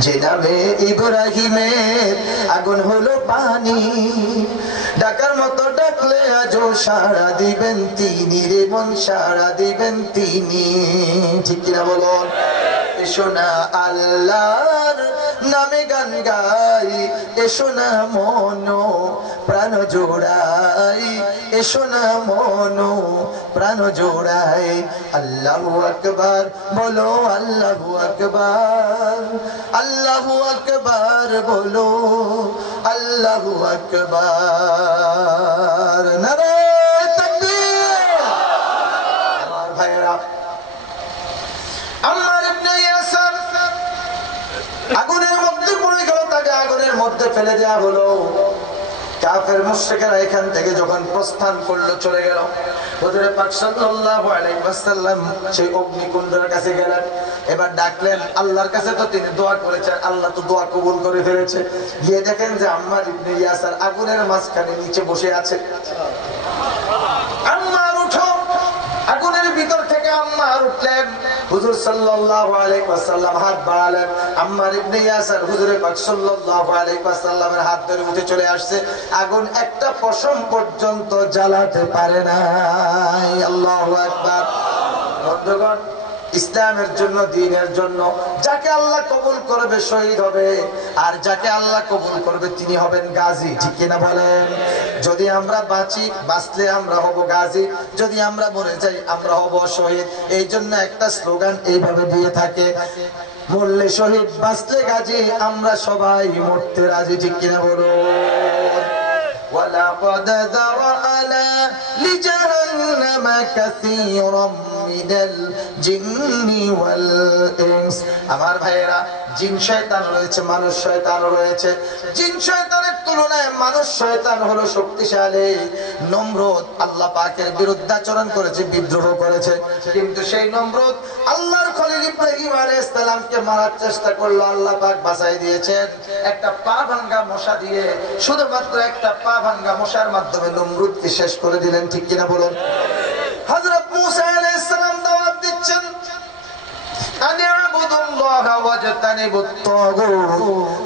যে নামে ইব্রাহিমের আগুন হলো পানি, ডাকার মতো ডাকলে আজও সাড়া দিবেন তিনি রে বোন, সাড়া দিবেন তিনি। ঠিক কিনা বলুন? এসো না আল্লাহর নামে গান গাই, এসো না মনো প্রাণ জোড়াই, এসো না মনো প্রাণ জোড়াই। আল্লাহু আকবার বলো, আল্লাহু আকবার, আল্লাহু আকবার বলো, আল্লাহু আকবার। নারে তাকবীর। আমার ভাইরা, আম্মার ইবনে ইয়াসির আগুনের মধ্যে পড়ে গেল, তাকে আগুনের মধ্যে ফেলে দেওয়া হলো। কাফের মুশরিকরা এখান থেকে যখন প্রস্থান করলো, চলে গেল, হুজুর পাক সাল্লাল্লাহু আলাইহি ওয়াসাল্লাম সেই অগ্নিকুণ্ডের কাছে গেলেন। এবার ডাকলেন, আল্লাহর কাছে তো তিনি দোয়া করেছেন, আল্লাহ তো দোয়া কবুল করে ফেলেছে। গিয়ে দেখেন যে আম্মার ইবনে ইয়াসির আগুনের মাঝখানে নিচে বসে আছে। আম্মার উঠো। আগুনের ভিতর থেকে আম্মার উঠলেন। হুজুর সাল্লাল্লাহু আলাইহি ওয়াসাল্লাম হাত বাড়ালেন। আম্মার ইবনে ইয়াসির হুজুর পাক সাল্লাল্লাহু আলাইহি ওয়াসাল্লামের হাত ধরে উঠে চলে আসছে। আগুন একটা পশম পর্যন্ত জ্বালাতে পারে না। আল্লাহু আকবার। বন্ধুগণ, ইসলামের জন্য, দ্বীনের জন্য যাকে আল্লাহ কবুল করবে শহীদ হবে, আর যাকে আল্লাহ কবুল করবে তিনি হবেন গাজী। ঠিক কিনা বলেন? যদি আমরা বাঁচি, বাঁচলে আমরা হব গাজী, যদি আমরা মরে যাই আমরা হব শহীদ। এই জন্য একটা স্লোগান এইভাবে দিয়ে থাকে, মরলে শহীদ, বাঁচলে গাজী, আমরা সবাই মরতে রাজি। ঠিক কিনা বলুন? ওয়ালাকাদ যারা'না লিজাহান্নামা কাসীরাম মিনাল জিন্নি ওয়াল ইনস। আমার ভাইয়েরা, জিন শয়তান রয়েছে, মানুষ শয়তান রয়েছে। জিন শয়তানের তুলনায় মানুষ শয়তান হলো শক্তিশালী। নমরুদ আল্লাহ পাকের বিরুদ্ধাচরণ করেছে, বিদ্রোহ করেছে, কিন্তু সেই নমরুদ আল্লাহর খলিল ইব্রাহিম আলাইহিস সালামকে মারার চেষ্টা করলো, আল্লাহ পাক বাঁচাই দিয়েছেন একটা পা ভাঙ্গা মশা দিয়ে। শুধুমাত্র একটা পা ভাঙ্গা মশার মাধ্যমে নমরুদকে শেষ করে দিলেন। ঠিক কিনা বলুন? হযরত মূসা আলাইহিস সালাম দাওয়াত দিচ্ছেন,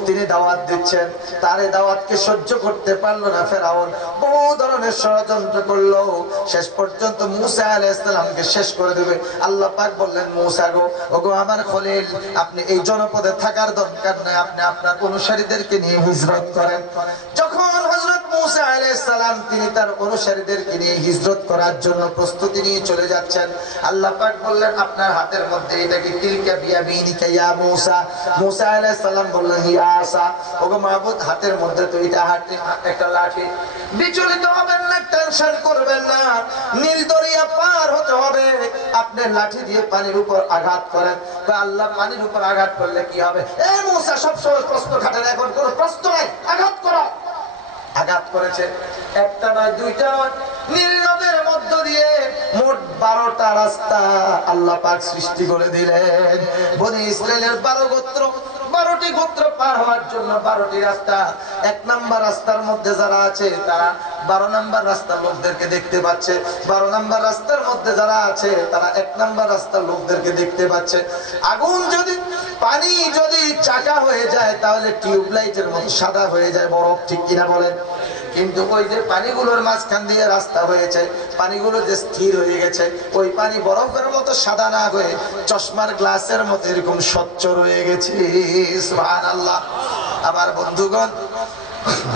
তিনি দাওয়াত দিচ্ছেন। তার এই দাওয়াতকে সহ্য করতে পারলো না ফেরাউন, বহু ধরনের ষড়যন্ত্র করলো। শেষ পর্যন্ত মূসা আলাইহিস সালামকে শেষ করে দেবে। আল্লাহ পাক বললেন, মূসা গো, ওগো আমার খলিল, আপনি এই জনপদে থাকার দরকার নেই, আপনি আপনার অনুসারীদেরকে নিয়ে হিজরত করেন। যখন হযরত মুসা আলাইহিস সালাম তিনি তার অনুসারীদেরকে নিয়ে হিজরত করার জন্য প্রস্তুতি নিয়ে চলে যাচ্ছেন। আল্লাহ পাক বললেন আপনার হাতের মধ্যে এটা কি? তিলকা বিয়ামিনিকা ইয়া মুসা। মুসা আলাইহিস সালাম বললেন ইয়া আসা, ওগো মাবুদ হাতের মধ্যে তো এটা একটা লাঠি। বিচলিত হবেন না, টেনশন করবেন না, নীল দরিয়া পার হতে হবে, আপনি লাঠি দিয়ে পানির উপর আঘাত করেন। আল্লাহ পানির উপর আঘাত করলে কি হবে? এই মুসা সবসময় প্রশ্ন খাটেন, এখন কোনো প্রশ্ন নাই, আঘাত করো। আঘাত করেছে, একটা নয় দুইটা নয়, নীল নদের মধ্য দিয়ে মোট 12টা রাস্তা আল্লাহ পাক সৃষ্টি করে দিলেন। বনি ইসরাইলের 12 গোত্র, 12টি গোত্র পার হওয়ার জন্য 12টি রাস্তা। 1 নাম্বার রাস্তার মধ্যে যারা আছে তারা 12 নাম্বার রাস্তার লোকদেরকে দেখতে পাচ্ছে, 12 নাম্বার রাস্তার মধ্যে যারা আছে তারা 1 নাম্বার রাস্তার লোকদেরকে দেখতে পাচ্ছে। আগুন যদি, পানি যদি চাকা হয়ে যায় তাহলে টিউবলাইটের মতো সাদা হয়ে যায় বরফ, ঠিক কিনা বলেন? কিন্তু ওই যে পানিগুলোর মাঝখান দিয়ে রাস্তা হয়েছে, পানিগুলো যে স্থির হয়ে গেছে, ওই পানি বরফের মতো সাদা না হয়ে চশমার গ্লাসের মতো এরকম স্বচ্ছ রয়ে গেছে। সুবহানাল্লাহ। আবার বন্ধুগণ,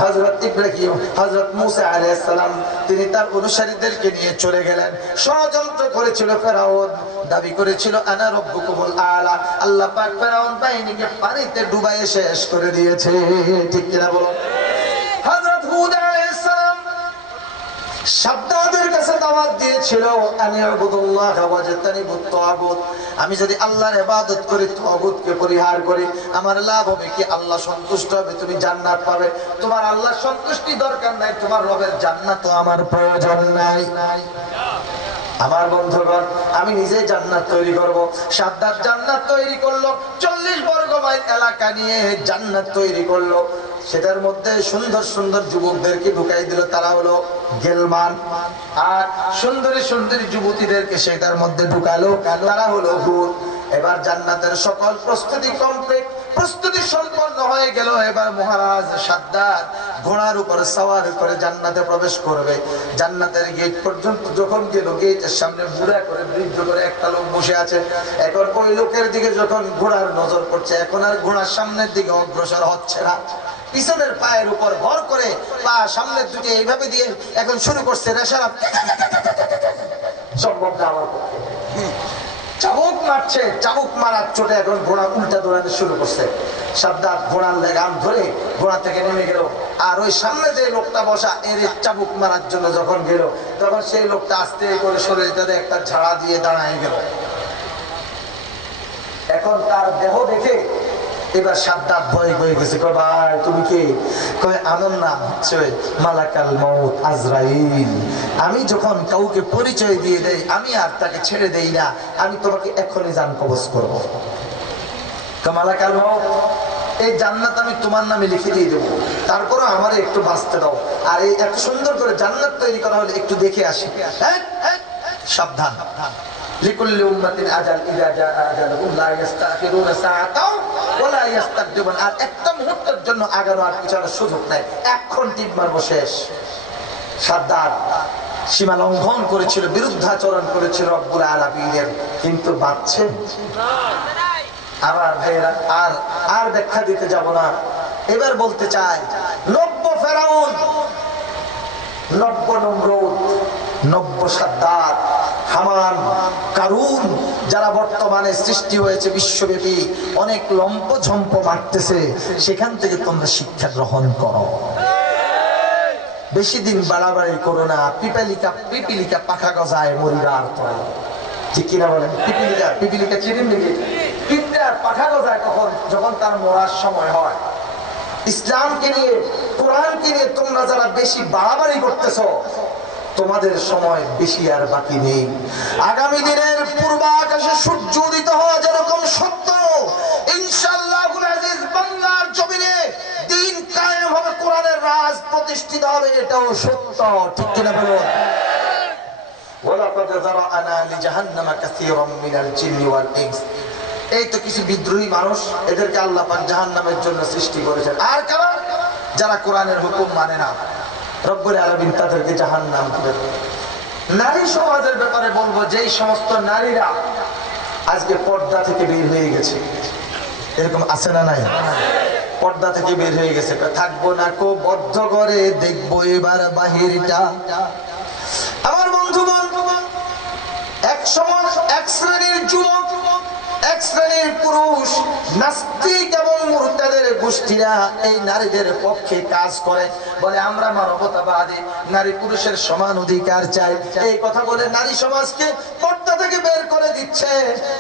হযরত ইব্রাহিম, হযরত মুসা আলাইহিস সালাম তিনি তার অনুসারীদেরকে নিয়ে চলে গেলেন। ষড়যন্ত্র করেছিল ফেরাউন, দাবি করেছিল আনা রাব্বুকুমুল আলা। আল্লাহ পাক ফেরাউন বাহিনীকে পানিতে ডুবাইয়ে শেষ করে দিয়েছে, ঠিক কিনা বলো? হযরত হুদ আলাইহিস সালাম শাদ্দাদের কাছে দাওয়াত দিয়েছিল আনিয়াবুদুল্লাহ ওয়াজতানিবুত তাগুত, আমি যদি আল্লাহর ইবাদত করি, তাগুতকে পরিহার করি, আমার লাভ হবে কি? আল্লাহ সন্তুষ্ট হবে, তুমি জান্নাত পাবে। তোমার আল্লাহর সন্তুষ্টি দরকার নাই, তোমার রবের জান্নাত আমার প্রয়োজন নাই। আমার বন্ধুগণ, আমি নিজে জান্নাত তৈরি করব। শাদ্দাদ জান্নাত তৈরি করলো, 40 বর্গ মাইল এলাকা নিয়ে জান্নাত তৈরি করলো। সেটার মধ্যে সুন্দর সুন্দর যুবকদেরকে ঢুকাই দিল, তারা হলো গেলমান। আর সুন্দরী সুন্দরী যুবতীদেরকে সেটার মধ্যে ঢুকালো, তারা হলো হুদ। এবার জান্নাতের সকল প্রস্তুতি কমপ্লিট, প্রস্তুতি সম্পন্ন হয়ে গেল। এবার মহারাজ শাদ্দাদ ঘোড়ার উপরে সওয়ার করে জান্নাতে প্রবেশ করবে। জান্নাতের গেট পর্যন্ত যখন গেল, গেটের সামনে বুড়া করে বৃদ্ধ করে একটা লোক বসে আছে। এখন ওই লোকের দিকে যখন ঘোড়ার নজর পড়ছে, এখন আর ঘোড়ার সামনের দিকে অগ্রসর হচ্ছে না, পিছনের পায়ের উপর ভর করে পা সামনের দিকে এইভাবে দিয়ে এখন শুরু করছে রেশারাত। সম্ভব না আমার পক্ষে, চাবুক মারছে, চাবুক মারার চোটে এখন ঘোড়া উল্টা দৌড়াতে শুরু করছে। শাদ্দাদ ঘোড়ার লেগাম ধরে ঘোড়া থেকে নেমে গেল। আর ওই সামনে যে লোকটা বসা, এর চাবুক মারার জন্য যখন গেল, তখন সেই লোকটা আস্তে করে শরীরে একটা ঝাড়া দিয়ে দাঁড়ায় গেল। এখন তার দেহ দেখে এবার শাদ্দাদ ভয় হয়ে গেছে। কয় ভাই তুমি কে? কয় আমার নাম হচ্ছে মালাকাল মউত, আজরাইল। আমি যখন কাউকে পরিচয় দিয়ে দেই, আমি আর তাকে ছেড়ে দেই না, আমি তোমাকে এখনই জান কবজ করবো। মালাকাল মউত, এই জান্নাত আমি তোমার নামে লিখে দিয়ে দেবো, তারপরে আমারে একটু বাঁচতে দাও। আর এই এত সুন্দর করে জান্নাত তৈরি করা হলে একটু দেখে আসি। সাবধান, লিকুল্লি উম্মাতিন আজাল, ইযা জাআ আজালুহুম লা ইস্তাখিরুনা সাআতাও ওয়া লা ইস্তাকদিমুন। আর একটা মুহূর্তের জন্য আগানো আর পিছানোর সুযোগ নাই, এখন টিপ মারবো, শেষ। শাদ্দাদ সীমা লঙ্ঘন করেছিল, বিরুদ্ধাচরণ করেছিল রব্বুল আলামিনের, কিন্তু বাঁচছে আমার ভাইরা। আর আর ব্যাখ্যা দিতে যাব না, এবার বলতে চাই, নব্য ফেরাউন, নব্য নমরুদ, নব্য শাদ্দাদ, হামান, কারুন, যারা বর্তমানে সৃষ্টি হয়েছে বিশ্বব্যাপী, অনেক লম্পঝম্প মারতেছে, সেখান থেকে তোমরা শিক্ষা গ্রহণ করো। বেশি দিন বাড়াবাড়ি করো না। পিপিলিকা পাখা গজায় মরিবার তরে, ঠিক কিনা বলেন? পিপিলিকা চিনেন নাকি? পিঁপড়ার পাখা গজায় কখন? যখন তার মরার সময় হয়। ইসলামকে নিয়ে, কোরআনকে নিয়ে তোমরা যারা বেশি বাড়াবাড়ি করতেছো, তোমাদের সময় বেশি আর বাকি নেই। আগামী দিনের পূর্বাকাশে সূর্য উদিত হওয়া যেরকম সত্য, ইনশাআল্লাহ আজিজ বাংলার জমিনে দিন কায়েম হবে, কোরআনের রাজ প্রতিষ্ঠিত হবে, এটাও সত্য, ঠিক কিনা বলুন? ওয়ালাকাদ যারা'না লিজাহান্নামা কাসীরাম মিনাল জিন্নি ওয়াল ইনস। এই তো কিছু বিদ্রোহী মানুষ, এদেরকে আল্লাহ পাক জাহান্নামের জন্য সৃষ্টি করেছেন। আর কারা? যারা কোরআনের হুকুম মানে না, রব্বুল আলামিন তাদেরকে জাহান্নাম দিবেন। নারী সমাজের ব্যাপারে বলবো, যেই সমস্ত নারীরা আজকে পর্দা থেকে বের হয়ে গেছে, এরকম আছে না নাই? পর্দা থেকে বের হয়ে গেছে, থাকবো না কো বদ্ধ করে দেখবো এবার বাহিরটা। আমার বন্ধুগণ, এক সময় এক শ্রেণীর যুবক, এক শ্রেণীর পুরুষ নাস্তিক এবং মুরতাদের গোষ্ঠীরা এই নারীদের পক্ষে কাজ করে, বলে আমরা মানবতাবাদী, নারী পুরুষের সমান অধিকার চাই। এই কথা বলে নারী সমাজকে পর্দা থেকে বের করে দিচ্ছে।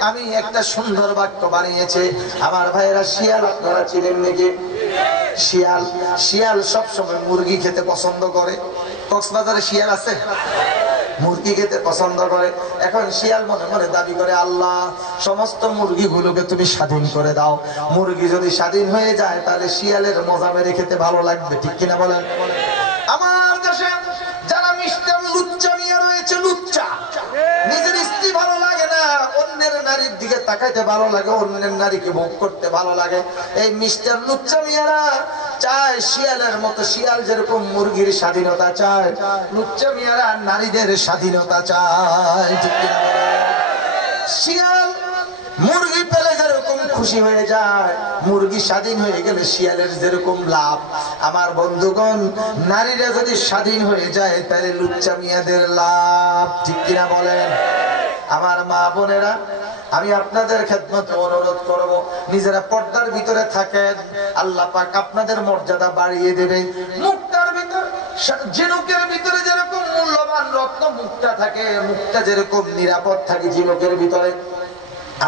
আমি একটা সুন্দর বাক্য বানিয়েছে আমার ভাইয়েরা, শিয়াল আপনারা চিনেন নাকি? শিয়াল, শিয়াল সবসময় মুরগি খেতে পছন্দ করে। কক্সবাজারে শিয়াল আছে, মুরগি খেতে পছন্দ করে। এখন শিয়াল মনে মনে দাবি করে, আল্লাহ সমস্ত মুরগিগুলোকে তুমি স্বাধীন করে দাও। মুরগি যদি স্বাধীন হয়ে যায় তাহলে শিয়ালের মজা মেরে খেতে ভালো লাগবে, ঠিক কিনা বলেন? আমার দেশে যারা মিস্টার লুচ্চা মিয়া রয়েছে, লুচ্চা, নিজের স্ত্রী ভালো লাগে না, অন্যের নারীর দিকে তাকাইতে ভালো লাগে, অন্যের নারীকে ভোগ করতে ভালো লাগে, এই মিস্টার লুচ্চা মিয়ারা চায় শিয়ালের মতো, শিয়াল যেরকম মুরগির স্বাধীনতা চায়, লুচ্চা মিয়ারা নারীদের স্বাধীনতা চায়, ঠিক কিনা বলেন? শিয়াল মুরগি পেলে যেরকম খুশি হয়ে যায়, মুরগি স্বাধীন হয়ে গেলে শিয়ালের যেরকম লাভ। আমার বন্ধুগণ, নারীরা যদি স্বাধীন হয়ে যায় তাহলে লুচ্চা মিয়াদের লাভ, ঠিক কিনা বলেন? আমার মা বোনেরা, আমি আপনাদের খেদমতে অনুরোধ করব, নিজেরা পর্দার ভিতরে থাকেন, আল্লাহ পাক আপনাদের মর্যাদা বাড়িয়ে দেবে। মুক্তার ভিতরে, ঝিনুকের ভিতরে যেরকম মূল্যবান রত্ন মুক্তা থাকে, মুক্তা যেরকম নিরাপদ থাকে ঝিনুকের ভিতরে,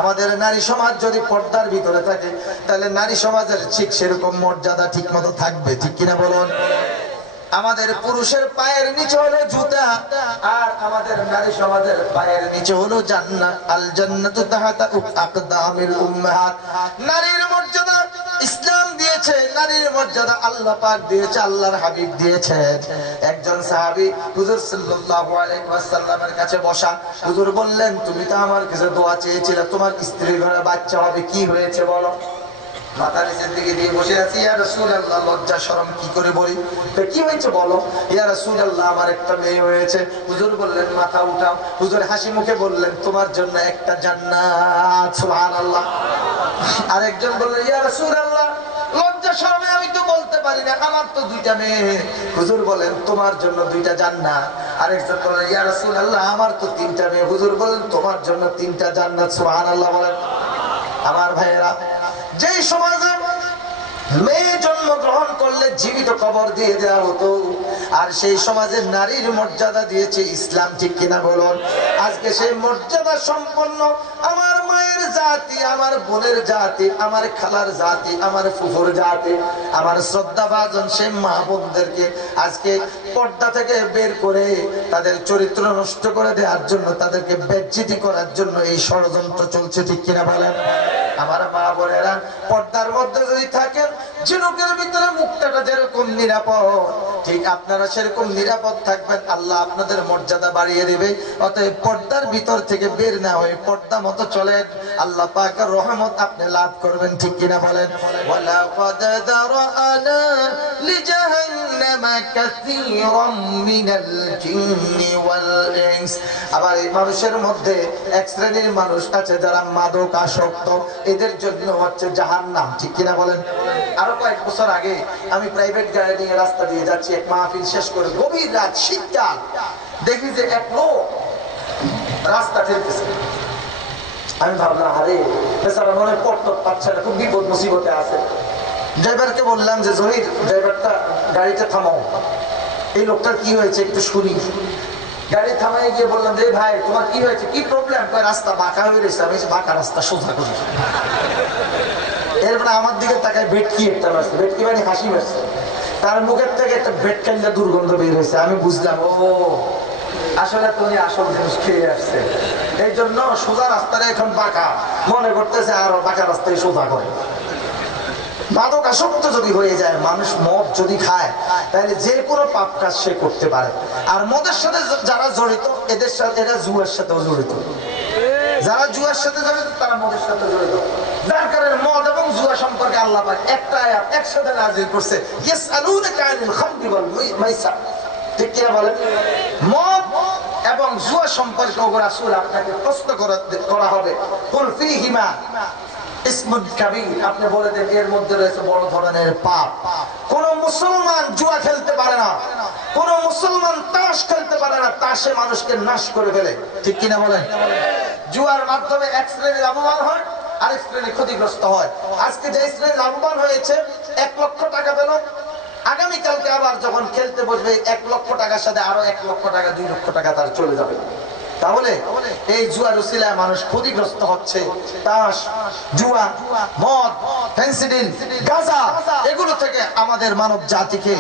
আমাদের নারী সমাজ যদি পর্দার ভিতরে থাকে তাহলে নারী সমাজের ঠিক সেরকম মর্যাদা ঠিক মতো থাকবে, ঠিক কিনা বলুন? আমাদের পুরুষের পায়ের নিচে হলো জুতা, আর আমাদের নারী সমাজের পায়ের নিচে হলো জান্নাত। আল জান্নাতু তাহতা আকদামিল উম্মাহাত। নারীর মর্যাদা ইসলাম দিয়েছে, নারীর মর্যাদা আল্লাহ পাক দিয়েছে, আল্লাহর হাবিব দিয়েছেন। একজন সাহাবী হুজুর সাল্লাল্লাহু আলাইহি ওয়াসাল্লামের কাছে বসা, হুজুর বললেন, তুমি তো আমার কাছে দোয়া চেয়েছিলে, তোমার স্ত্রীর ঘরে বাচ্চা হবে, কি হয়েছে বলো? মাথা নিচের দিকে দিয়ে বসে আছি, ইয়া রাসূলুল্লাহ, লজ্জা শরম কি করে বলি, কি হয়েছে বলো? ইয়া রাসূলুল্লাহ, আমার একটা মেয়ে হয়েছে। হুজুর বললেন, মাথা উঠাও। হুজুর হাসি মুখে বললেন, তোমার জন্য একটা জান্নাত। সুবহানাল্লাহ। আরেকজন বললেন, ইয়া রাসূলুল্লাহ, লজ্জা শরমে আমি তো বলতে পারি না, আমার তো দুইটা মেয়ে। হুজুর বলেন, তোমার জন্য দুইটা জান্নাত। আরেকজন বললেন, ইয়া রাসূলুল্লাহ, আমার তো তিনটা মেয়ে। হুজুর বলেন, তোমার জন্য তিনটা জান্নাত। সুবহানাল্লাহ বলেন। আমার ভাইয়েরা, যেই সমাজে মেয়ে জন্মগ্রহণ করলে জীবিত কবর দিয়ে দেওয়া হতো, আর সেই সমাজে নারীর মর্যাদা দিয়েছে ইসলাম, ঠিক কিনা বলুন? আজকে সেই মর্যাদা সম্পন্ন আমার মায়ের জাতি, আমার বোনের জাতি, আমার খালার জাতি, আমার ফুফুর জাতি, আমার শ্রদ্ধাভাজন সেই মা বোনদেরকে আজকে পর্দা থেকে বের করে তাদের চরিত্র নষ্ট করে দেওয়ার জন্য, তাদেরকে বেজ্জিতি করার জন্য এই ষড়যন্ত্র চলছে, ঠিক কিনা বলেন? আমার মা বোনেরা, পর্দার মধ্যে যদি থাকেন, ঝিনুকের ভিতরে মুক্তাটা যেরকম নিরাপদ, ঠিক আপনারা সেরকম নিরাপদ থাকবেন, আল্লাহ আপনাদের মর্যাদা বাড়িয়ে দিবে। অতএব পর্দার ভিতর থেকে বের না হয়ে পর্দা মতো চলেন, আল্লাহ পাকের রহমত আপনি লাভ করবেন, ঠিক কিনা বলেন? ওয়ালাকাদ দারানা লিজাহান্নামা কাসীরাম মিনাল জিন্নি ওয়াল ইনস। আবার এই মানুষের মধ্যে এক শ্রেণীর মানুষ আছে যারা মাদক আসক্ত, এদের জন্য হচ্ছে জাহান্নাম, ঠিক কিনা বলেন? আরো কয়েক বছর আগে আমি প্রাইভেট গাড়ি নিয়ে রাস্তা দিয়ে যাচ্ছি, এক মাহফিল শেষ করে গভীর রাত, শীতকাল, দেখি যে এক লোক রাস্তা ঠেলতেছে। আমি ভাবলাম, আরে বেচারা মনে পড়তে পারছে না, খুব বিপদ মুসিবতে আছে। ড্রাইভারকে বললাম যে, জহির, ড্রাইভারটা গাড়িটা থামাও, এই লোকটার কি হয়েছে একটু শুনি। গাড়ি থামাই গিয়ে বললাম, যে ভাই তোমার কি হয়েছে, কি প্রবলেম? রাস্তা বাঁকা হয়ে রয়েছে। আমি বাঁকা রাস্তা সোজা করি। এরপরে আমার দিকে তাকায়, ভেটকি একটা মারছে, ভেটকি মানে হাসি মারছে, তার মুখের থেকে একটা ভেটকান্ডা দুর্গন্ধ বের হয়েছে। আমি বুঝলাম, ও আসলে তুমি আসল জিনিস খেয়ে আসছে, এই জন্য সোজা রাস্তাটা এখন বাঁকা মনে করতেছে, আর বাঁকা রাস্তায় সোজা করে। মাদক আসক্ত যদি হয়ে যায়, মানুষ মদ যদি খায়, তাহলে যে কোনো পাপ কাজ সে করতে পারে। আর মদের সাথে যারা জড়িত, এদের সাথে, এরা জুয়ার সাথেও জড়িত। যারা জুয়ার সাথে জড়িত তারা মদের সাথে জড়িত। যার কারণে মদ এবং জুয়া সম্পর্কে আল্লাহ পাক একটা আয়াত একসাথে নাযিল করছে, ইয়াসআলুনাকা আনিল খামরি ওয়াল মাইসির। ঠিক কি বলেন? মদ এবং জুয়া সম্পর্কে রাসূল আপনাকে প্রশ্ন করা হবে, কুল ফীহিমা ইসমুন কাবীর, আপনি বলে দেন এর মধ্যে রয়েছে বড় ধরনের পাপ। কোন মুসলমান জুয়া খেলতে পারে না, কোন মুসলমান তাস খেলতে পারে না, তাসে মানুষকে নাশ করে ফেলে, ঠিক কিনা বলেন? জুয়ার মাধ্যমে এক শ্রেণী লাভবান হয়, আরেক শ্রেণী ক্ষতিগ্রস্ত হয়। আজকে যে শ্রেণী লাভবান হয়েছে 1 লক্ষ টাকা পেল, আগামীকালকে আবার যখন খেলতে বসবে 1 লক্ষ টাকার সাথে আরো 1 লক্ষ টাকা 2 লক্ষ টাকা তার চলে যাবে। তাহলে এই জুয়ার উসিলায় মানুষ ক্ষতিগ্রস্ত হচ্ছে। তাস, জুয়া, মদ, ফেন্সিডিল, গাঁজা, এগুলো থেকে আমাদের মানব জাতিকে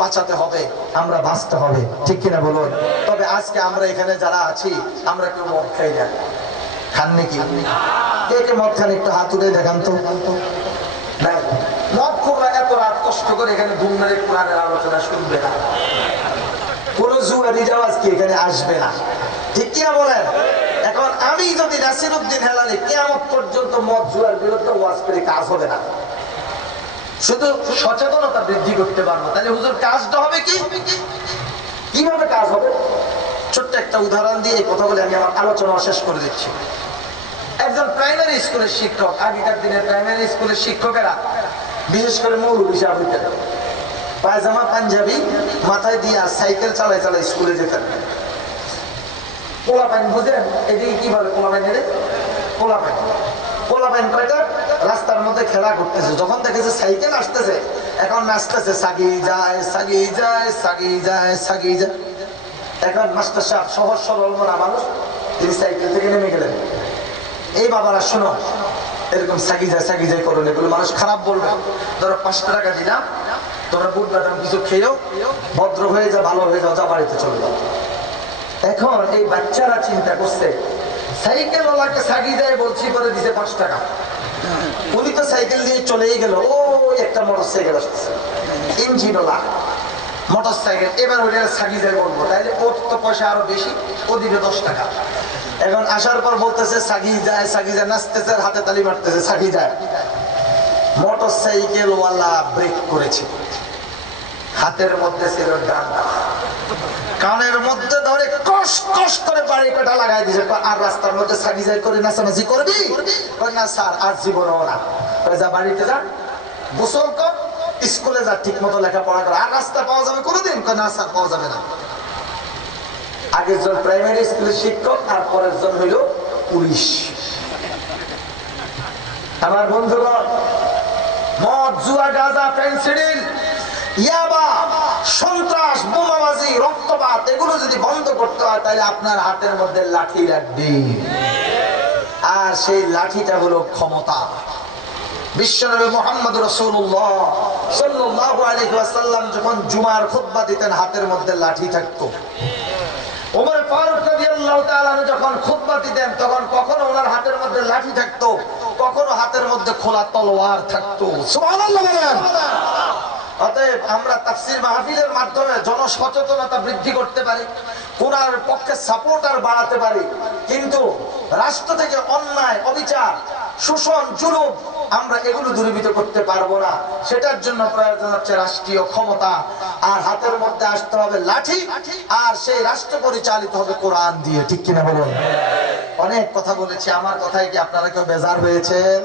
বাঁচাতে হবে, আমরা বাঁচতে হবে, ঠিক কিনা বলুন? তবে আজকে আমরা এখানে যারা আছি আমরা কেউ মদ খাই না, খান নাকি? কে কে মদ খান একটু হাত উঠে দেখান তো। মদ খোররা এত রাত কষ্ট করে এখানে ঘুম মেরে কোরআনের আলোচনা শুনবে না, কোন জুয়ারি জাওয়াজ কি এখানে আসবে না, ঠিক কিনা বলেন? এখন আমি যদি নাসিরউদ্দিন হেলালি কিয়ামত পর্যন্ত মদ জুয়ার বিরুদ্ধে ওয়াজ করে কাজ হবে না, শুধু সচেতনতা বৃদ্ধি করতে পারবো। তাহলে হুজুর কাজটা হবে কি, কিভাবে কাজ হবে? ছোট্ট একটা উদাহরণ দিয়ে এই কথা বলে আমি আমার আলোচনা শেষ করে দিচ্ছি। একজন প্রাইমারি স্কুলের শিক্ষক, আগেকার দিনের প্রাইমারি স্কুলের শিক্ষকেরা বিশেষ করে মৌলভী সাহেবরা পায়জামা পাঞ্জাবি মাথায় দিয়ে সাইকেল চালায় চালায় স্কুলে যেতেন। পোলা পাইন বুঝেন এদিকে কি বলে? পোলা পাইন, পোলা পাইন, পোলা পাইন কয়টা রাস্তার মধ্যে খেলা করতেছে, যখন দেখেছে সাইকেল আসতেছে এখন নাচতেছে, সাগিয়ে যায় সাগিয়ে যায় সাগিয়ে যায় সাগিয়ে যায়। এখন মাস্টার সাহেব সহজ সরল মনা মানুষ, তিনি সাইকেল থেকে নেমে গেলেন। এই বাবারা শোনো, এরকম সাগি যায় করুন, এগুলো মানুষ খারাপ বলবে। ধরো 5 টাকা দিলাম, তোমরা বুট বাদাম কিছু খেয়েও ভদ্র হয়ে যা, ভালো হয়ে যাও, যা বাড়িতে চলে যাও। এখন এই বাচ্চারা চিন্তা করছে সাইকেল ওলাকে সাগি যায় বলছি করে দিছে 5 টাকা, উনি তো সাইকেল দিয়ে চলেই গেল, ও একটা মোটর সাইকেল আসতেছে ইঞ্জিন ওলা মোটর সাইকেল, এবার ওই সাগি যায় বলবো, তাইলে ওর তো পয়সা আরো বেশি, ও দিবে 10 টাকা। এখন আসার পর বলতেছে সাগি যায় নাচতেছে, হাতে তালি মারতেছে, সাগি যায়। মোটর সাইকেল ওয়ালা ব্রেক করেছে, হাতের মধ্যে ছিল ডান্ডা, কানের মধ্যে ধরে কষ কষ করে বাড়ি কাটা লাগাই দিয়েছে। আর রাস্তার মধ্যে সাগি যায় করে নাচানাচি করবি? না স্যার, আর জীবনও না। যা বাড়িতে যা, গোসল কর, স্কুলে যা, ঠিক মতো লেখাপড়া কর, আর রাস্তা পাওয়া যাবে কোনোদিন? না স্যার, পাওয়া যাবে না। আগের জন প্রাইমারি স্কুলের শিক্ষক, আর পরের জন হইল পুলিশ। আমার বন্ধুগণ, মদ, জুয়া, গাঁজা, ফেন্সিডিল, ইয়াবা, সন্ত্রাস, বোমাবাজি, রক্তপাত, এগুলো যদি বন্ধ করতে হয় তাহলে আপনার হাতের মধ্যে লাঠি রাখবে, আর সেই লাঠিটা হলো ক্ষমতা। বিশ্বনবী মুহাম্মদ রাসূলুল্লাহ সাল্লাল্লাহু আলাইহি ওয়াসাল্লাম যখন জুমার খুতবা দিতেন হাতের মধ্যে লাঠি থাকতো। ওমর ফারুক রাদিয়াল্লাহু তাআলা যখন খুতবা দিতেন তখন কখনো ওনার হাতের মধ্যে লাঠি থাকতো, কখনো হাতের মধ্যে খোলা তলোয়ার থাকতো। সুবহানাল্লাহ বলেন। অতএব আমরা তাফসীর মাহফিলের মাধ্যমে জনসচেতনতা বৃদ্ধি করতে পারি, কোরআনের পক্ষে সাপোর্টার বাড়াতে পারি, কিন্তু রাষ্ট্র থেকে অন্যায়, অবিচার, শোষণ, জুলুম আমরা এগুলো দূরীভূত করতে পারবো না। সেটার জন্য প্রয়োজন হচ্ছে রাষ্ট্রীয় ক্ষমতা, আর হাতের মধ্যে আসতে হবে লাঠি, আর সেই রাষ্ট্র পরিচালিত হবে কোরআন দিয়ে, ঠিক কিনা বলুন? অনেক কথা বলেছি, আমার কথায় কি আপনারা কেউ বেজার হয়েছেন?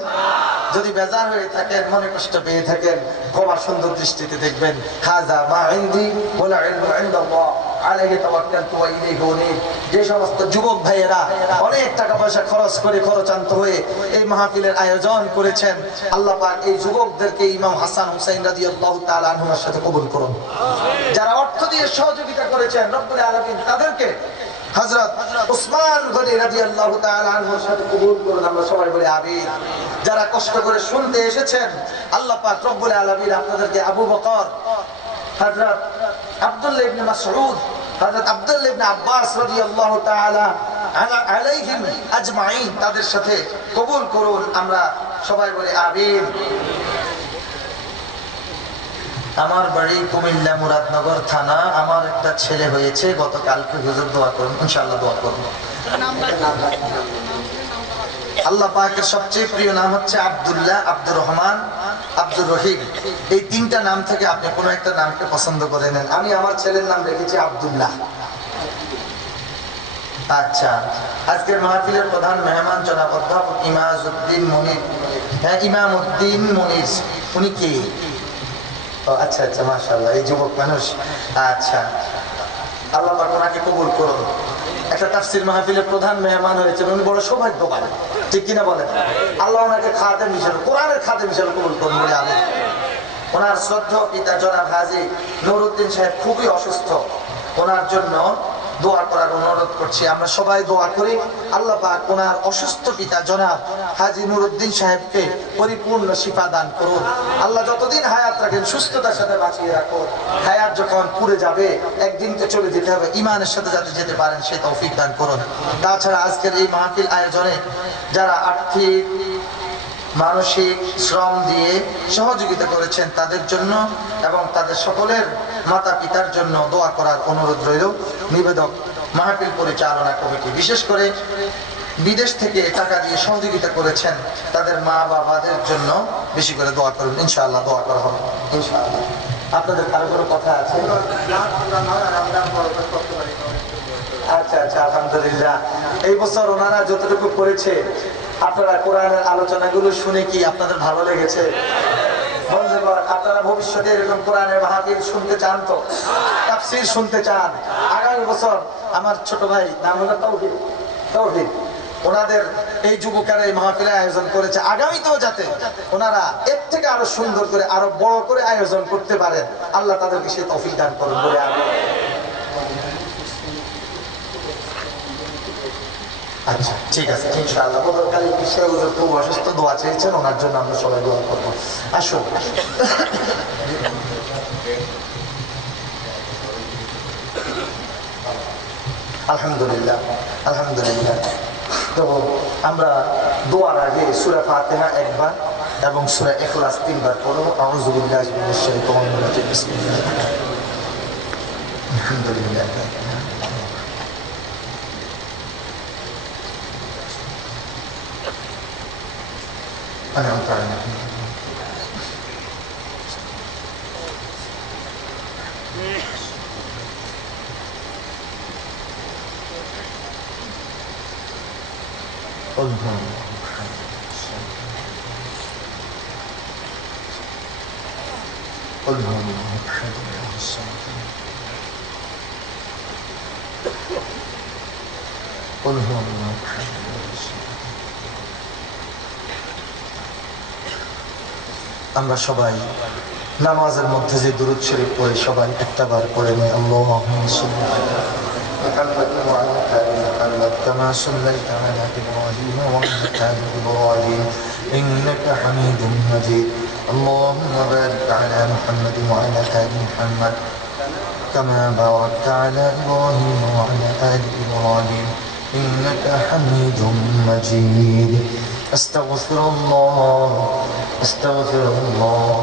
যদি বেজার হয়ে থাকেন, মনে কষ্ট পেয়ে থাকেন, ক্ষমা সুন্দর দৃষ্টিতে দেখবেন। হাযা মা ইনদি ওয়াল ইলমু ইনদাল্লাহ আলাইহি তাওয়াক্কালতু ওয়া ইলাইহি উনীব। যে সমস্ত যুবক ভাইয়েরা অনেক টাকা পয়সা খরচ করে খরচান্ত হয়ে এই মাহফিলের আয়োজন করেছেন, আল্লাহ পাক এই যুবকদেরকে ইমাম হাসান হুসাইন রাদিয়াল্লাহু তাআলা আনহুর সাথে কবুল করুন। যারা অর্থ দিয়ে সহযোগিতা করেছেন, রব্বুল আলামিন তাদেরকে হযরত উসমান গনি রাদিয়াল্লাহু তাআলা আনহুর সাথে কবুল করুন, আমরা সবাই বলি আমিন। যারা কষ্ট করে শুনতে এসেছেন, আল্লাহ পাক রব্বুল আলামিন আপনাদেরকে আবু বকর, হযরত আব্দুল্লাহ ইবনে মাসউদ, হযরত আব্দুল্লাহ ইবনে আব্বাস রাদিয়াল্লাহু তাআলা আলাইহিম আজমাইন তাদের সাথে কবুল করুন, আমরা সবাই বলি আমিন। আমার বাড়ি কুমিল্লা মুরাদনগর থানা, আমার একটা ছেলে হয়েছে গতকালকে, হুজুর দোয়া করুন, ইনশাআল্লাহ দোয়া করুন। আল্লাহ পাকের সবচেয়ে প্রিয় নাম হচ্ছে আব্দুল্লাহ, আব্দুর রহমান, আব্দুর রহিম। এই 3টা নাম থেকে আপনি কোনো একটা নামকে পছন্দ করে নেন। আমি আমার ছেলের নাম রেখেছি আব্দুল্লাহ। আচ্ছা, আজকের মাহফিলের প্রধান মেহমান জনাব অধ্যাপক ইমাজউদ্দিন মুনির হ্যাঁ, ইমামউদ্দিন মনির, উনি কি? ও আচ্ছা আচ্ছা, মাশাআল্লাহ, এই যুবক মানুষ। আচ্ছা, আল্লাহ পাক ওনাকে কবুল করুন। একটা তাফসীর মাহফিলের প্রধান মেহমান হয়েছেন, উনি বড় সৌভাগ্যবান, ঠিক কিনা বলেন? আল্লাহ ওনাকে খাদেম হিসেবে, কোরআনের খাদেম হিসেবে কবুল করুন বলে আমি। ওনার শ্রদ্ধেয় পিতা জনাব হাজী নুরউদ্দিন সাহেব খুবই অসুস্থ, ওনার জন্য দোয়া করার অনুরোধ করছি। আমরা সবাই দোয়া করি আল্লাহ পাক ওনার অসুস্থ পিতা জনাব হাজী নুরউদ্দিন সাহেবকে পরিপূর্ণ শিফা দান করুন। আল্লাহ যতদিন হায়াত রাখেন সুস্থতার সাথে বাঁচিয়ে রাখুন। হায়াত যখন পুড়ে যাবে, একদিন তো চলে যেতে হবে, ইমানের সাথে যাতে যেতে পারেন সেই তৌফিক দান করুন। তাছাড়া আজকের এই মাহফিল আয়োজনে যারা আর্থিক মানসিক শ্রম দিয়ে সহযোগিতা করেছেন তাদের জন্য এবং তাদের সকলের মাতা পিতার জন্য দোয়া করার অনুরোধ রইল। নিবেদক মাহফিল পরিচালনা কমিটি, বিশেষ করে বিদেশ থেকে টাকা দিয়ে সহযোগিতা করেছেন তাদের মা বাবাদের জন্য বেশি করে দোয়া করুন, ইনশাআল্লাহ দোয়া করা হবে ইনশাআল্লাহ। আপনাদের কারো কোনো কথা আছে? আচ্ছা আচ্ছা, আলহামদুলিল্লাহ। এই বছর ওনারা যতটুকু করেছে, আপনারা কোরআনের আলোচনাগুলো শুনে কি আপনাদের ভালো লেগেছে? বন্ধুগণ, আপনারা ভবিষ্যতে এরকম কোরআনের মাহফিল শুনতে চান তো? তাফসীর শুনতে চান? আগামী বছর আমার ছোট ভাই, নাম হলো তৌহিদ, ওনাদের এই যুবকেরা এই মাহফিলের আয়োজন করেছে। আগামীতেও যাতে ওনারা এর থেকে আরো সুন্দর করে, আরো বড় করে আয়োজন করতে পারেন, আল্লাহ তাদেরকে সেই তৌফিক দান করুন বলে আমি। আচ্ছা, ঠিক আছে, ইনশাআল্লাহ। বদরকালী বিষয়ে খুব অসুস্থ, দোয়া চেয়েছেন, ওনার জন্য আমরা সবাই দোয়া করবো। আসুন, আলহামদুলিল্লাহ আলহামদুলিল্লাহ। তো আমরা দোয়ার আগে সূরা ফাতিহা একবার এবং সূরা ইখলাস 3 বার পড়ব। আউযু বিল্লাহি মিনাশ শাইতানির রাজিম। বিসমিল্লাহ, আলহামদুলিল্লাহ। أنعمت علينا قل هو قل هو الله أحد الله الصمد قل هو الله أحد الله الصمد। আমরা সবাই নামাজের মধ্যে যে দুরূদ শরীফ পড়ি, সবাই একটাবার পড়ে নেই। আল্লাহুম্মা সাল্লি আলা মুহাম্মাদ ওয়া আলা আলি মুহাম্মাদ কামা সাল্লাইতা আলা ইব্রাহিম ওয়া আলা আলি ইব্রাহিম ইন্নাকা হামিদুম মাজিদ। আল্লাহুম্মা বারিক আলা মুহাম্মাদ ওয়া আলা আলি মুহাম্মাদ কামা বারাকতা আলা ইব্রাহিম ওয়া আলা আলি ইব্রাহিম ইন্নাকা হামিদুম মাজিদ। أستغفر الله أستغفر الله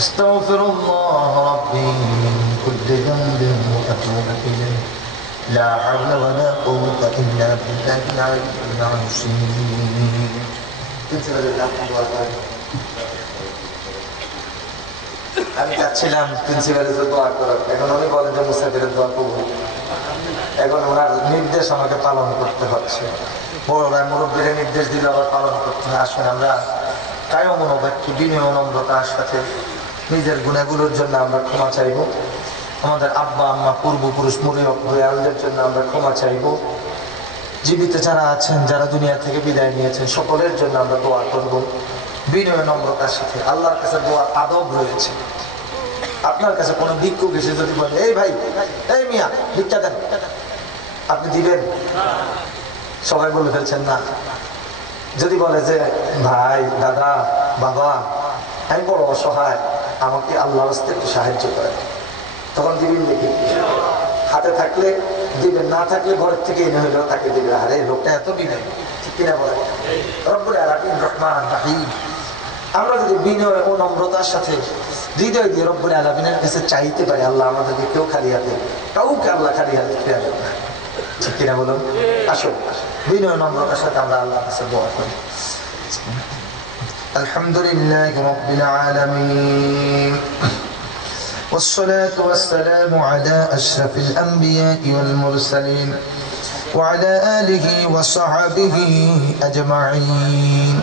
أستغفر الله ربي من كل ذنب وأتوب إليه لا حول ولا قوة إلا بالله العلي العظيم. আমি চাচ্ছিলাম প্রিন্সিপালের দোয়া করার, এখন উনি বলেন যে মুসাফিরের দোয়া করবো। এখন ওনার নির্দেশ আমাকে পালন করতে হচ্ছে, বড়রা মুরব্বীরা নির্দেশ দিলে আবার পালন করতে হয়। আসলে আমরা কায়ো মনোবাক্য বিনয় নম্রতার সাথে নিজের গুণাগুলোর জন্য আমরা ক্ষমা চাইব। আমাদের আব্বা আম্মা পূর্বপুরুষ মুরিয়ালদের জন্য আমরা ক্ষমা চাইব। জীবিত যারা আছেন, যারা দুনিয়া থেকে বিদায় নিয়েছেন, সকলের জন্য আমরা দোয়া করব বিনয় নম্রতার সাথে। আল্লাহর কাছে দোয়ার আদব রয়েছে। আপনার কাছে কোনো ভিক্ষুক এসে যদি বলে, এই ভাই, এই মিয়া ভিক্ষা দেন, আপনি দিবেন? সবাই বলে ফেলছেন না। যদি বলে যে ভাই, দাদা, বাবা, আমি বড় অসহায়, আমাকে আল্লাহর রাস্তায় একটু সাহায্য করেন, তখন দিবেন দেখি? হাতে থাকলে দিবেন, না থাকলে ঘরের থেকে এনে হইলেও তাকে দিবে। আরে লোকটা এত বিনয়, ঠিক কিনা বলেন? রব্বুল আলামিন রহমান রাহিম। আমরা যদি বিনয় ও নম্রতার সাথে হৃদয় দিয়ে রব্বুল আলামিনের কাছে চাইতে পারি, আল্লাহ আমাদেরকে কেউ খালি হাতে, কাউকে আল্লাহ খালি হাতে ফিরাবেন না, ঠিক কিনা বলুন? আসুন বিনয় নম্রতার সাথে আমরা আল্লাহর কাছে দোয়া করি। আলহামদুলিল্লাহি রাব্বিল আলামিন والصلاة والسلام على أشرف الأنبياء والمرسلين وعلى آله وصحبه أجمعين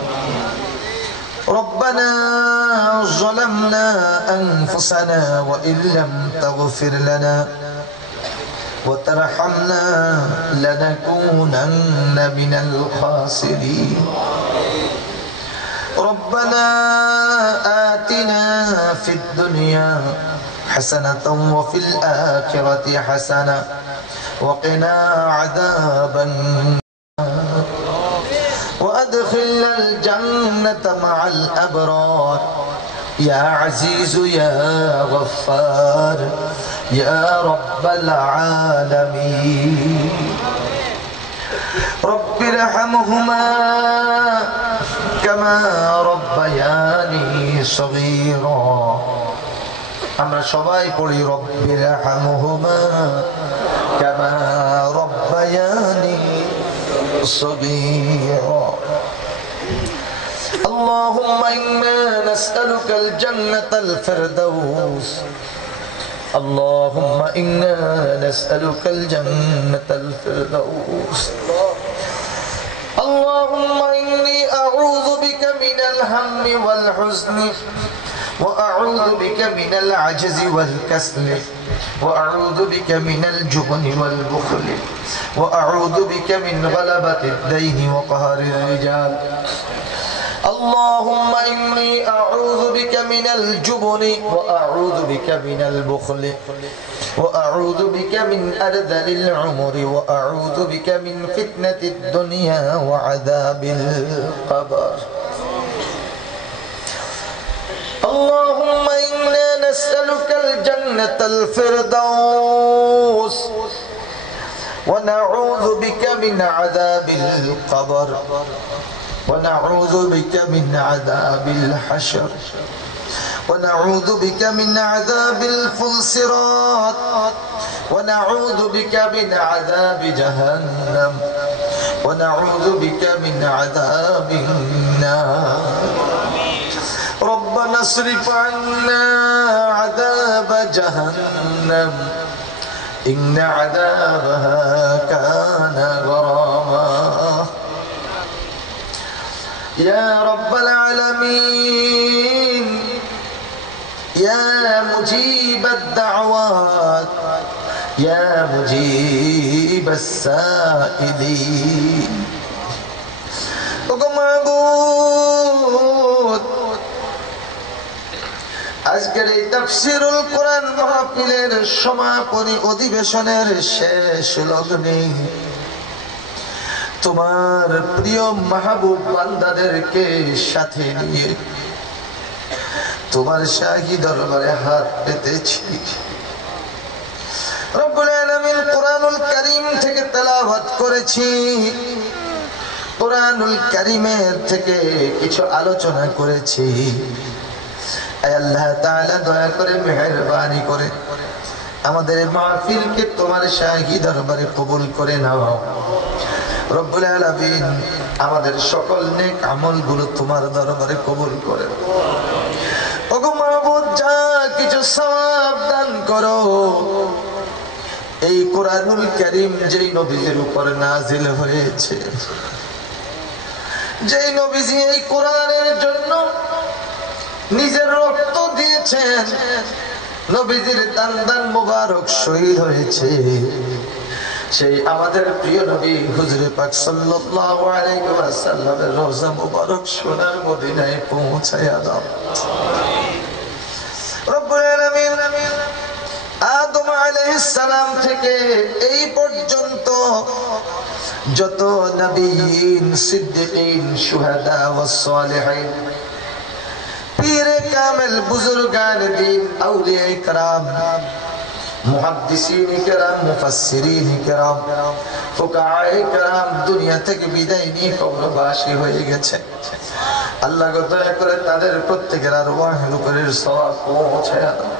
ربنا ظلمنا أنفسنا وإن لم تغفر لنا وترحمنا لنكونن من الخاسرين ربنا آتنا في الدنيا حسنة وفي الآخرة حسنة وقنا عذاب النار وأدخلنا الجنة مع الأبرار يا عزيز يا غفار يا رب العالمين رب ارحمهما كما ربياني صغيرا আমরা সবাই পড়ি রব্বির হামহুমা কামা রব্বায়ানি صغيرا اللهم إنا نسألك الجنة الفردوس اللهم إنا نسألك الجنة الفردوس اللهم إني أعوذ بك من الهم والحزن وأعوذ بك من العجز والكسل وأعوذ بك من الجبن والبخل وأعوذ بك من غلبة الدين وقهر الرجال اللهم إني أعوذ بك من الجبن وأعوذ بك من البخل وأعوذ بك من أرذل العمر وأعوذ بك من فتنة الدنيا وعذاب القبر اللهم إنا نسألك الجنة الفردوس ونعوذ بك من عذاب القبر ونعوذ بك من عذاب الحشر ونعوذ بك من عذاب الفلسرات ونعوذ بك من عذاب جهنم ونعوذ بك من عذاب النار ربنا اصرف عنا عذاب جهنم إن عذابها كان غراما يا رب العالمين يا مجيب الدعوات يا مجيب السائلين আজকের এই তাফসীরুল কোরআন মাহফিলের সমাপনী অধিবেশনের শেষ লগ্নে তোমার প্রিয় মাহবুব বান্দাদেরকে সাথে নিয়ে তোমার শাহী দরবারে হাত পেতেছি রব্বুল আলামিন কোরআনুল কারীম থেকে তেলাওয়াত করেছি কোরআনুল কারীমের থেকে কিছু আলোচনা করেছি আল্লাহ তাআলা দয়া করে মেহেরবানি করে আমাদের মাহফিলকে তোমার শাহী দরবারে কবুল করে নাও রব্বুল আলামিন আমাদের সকল নেক আমলগুলো তোমার দরবারে কবুল করে ওগো মাহবুব যা কিছু সওয়াব দান করো এই কোরআনুল কারীম যেই নবীর উপর নাজিল হয়েছে যেই নবীজি এই কোরআনের জন্য নিজের রক্ত দিয়েছেন নবীজির দান মোবারক শহীদ হয়েছে সেই আমাদের প্রিয় নবী হুজুরে পাক সাল্লাল্লাহু আলাইহি ওয়াসাল্লামের রওজা মোবারক সোনার মদিনায় পৌঁছায়া দাও রব্বুল আলামিন আদম আলাইহিস সালাম থেকে এই পর্যন্ত যত নবীন সিদ্দিকিন শুহাদা ওয়াস সালিহিন পীরে কামেল বুজুর্গান দ্বীন আউলিয়া ইকরাম মুহাদ্দিসিন ইকরাম মুফাসসিরিন ইকরাম ফুকাহা ইকরাম দুনিয়া থেকে বিদায় নিয়ে কবরবাসী হয়ে গেছে আল্লাহ গো দয়া করে তাদের প্রত্যেকের আরওয়াহের উপরে সওয়াব পৌঁছায়া দাও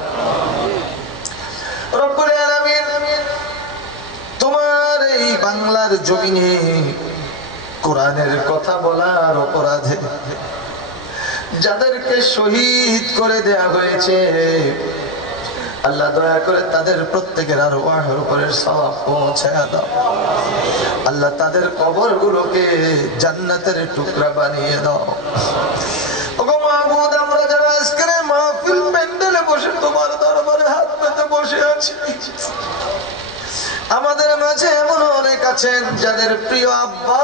রব্বুল আলামিন তোমার এই বাংলার জমিনে কোরআনের কথা বলার অপরাধে যাদেরকে শহীদ করে দেয়া হয়েছে আল্লাহ দয়া করে তাদের প্রত্যেকের আরওয়াহের উপরে সওয়াব পৌঁছায়া দাও আল্লাহ তাদের কবরগুলোকে জান্নাতের টুকরা বানিয়ে দাও ওগো মাহবুব, আমরা যারা আজকের মাহফিল প্যান্ডেলে বসে তোমার দরবারে হাত পেতে বসে আছি, আমাদের মাঝে এমন অনেক আছেন যাদের প্রিয় আব্বা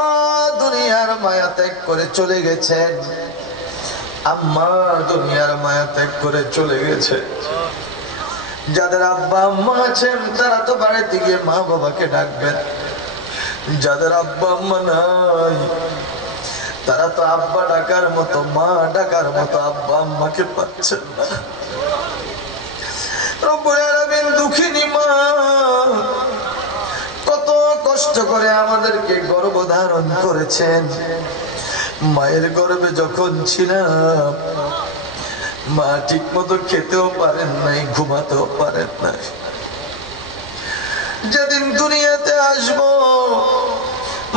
দুনিয়ার মায়া ত্যাগ করে চলে গেছেন, আম্মা দুনিয়ার মায়া ত্যাগ করে চলে গেছে। যাদের আব্বা আম্মা আছেন তারা তো বাড়িতে গিয়ে মা বাবাকে ডাকবেন, যাদের আব্বা আম্মা নাই তারা তো আব্বা ডাকার মতো মা ডাকার মতো আব্বা আম্মাকে পাচ্ছেন না। রব্বুল আলামিন দুঃখিনী মা কত কষ্ট করে আমাদেরকে গর্ভধারণ করেছেন। মায়ের গর্ভে যখন ছিলাম মা ঠিক মতো খেতেও পারেন নাই, ঘুমাতেও পারেন নাই। যেদিন দুনিয়াতে আসবো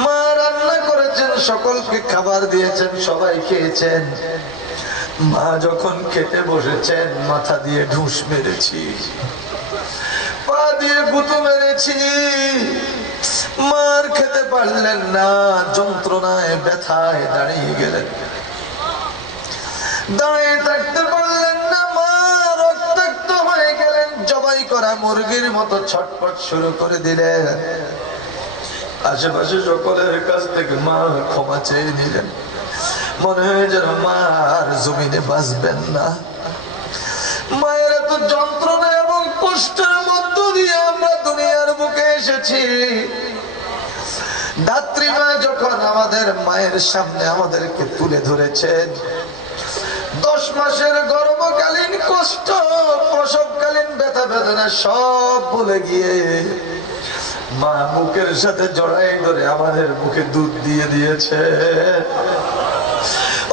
মা রান্না করেছেন, সকলকে খাবার দিয়েছেন, সবাই খেয়েছেন। মা যখন খেতে বসেছেন মাথা দিয়ে ঢুস মেরেছি, পা দিয়ে গুঁতো মেরেছি, মার খেতে পারলেন না, যন্ত্রণায় ব্যথায় দাঁড়িয়ে গেলেন, দাঁড়িয়ে থাকতে পারলেন না, মা রক্তাক্ত হয়ে গেলেন, জবাই করা মুরগির মতো ছটফট শুরু করে দিলেন। আশেপাশে সকলের কাছ থেকে মা ক্ষমা চেয়ে নিলেন, মনে হয় যেন মা আর জমিনে বাঁচবেন না। মায়ের এত যন্ত্রণা এবং কষ্টের মধ্য দিয়ে আমরা দুনিয়ার বুকে এসেছি। ধাত্রী মা যখন আমাদের মায়ের সামনে আমাদেরকে তুলে ধরেছেন, 10 মাসের গর্ভকালীন কষ্ট, প্রসবকালীন ব্যথা বেদনা সব ভুলে গিয়ে মা মুখের সাথে জড়াই ধরে আমাদের মুখে দুধ দিয়ে দিয়েছে।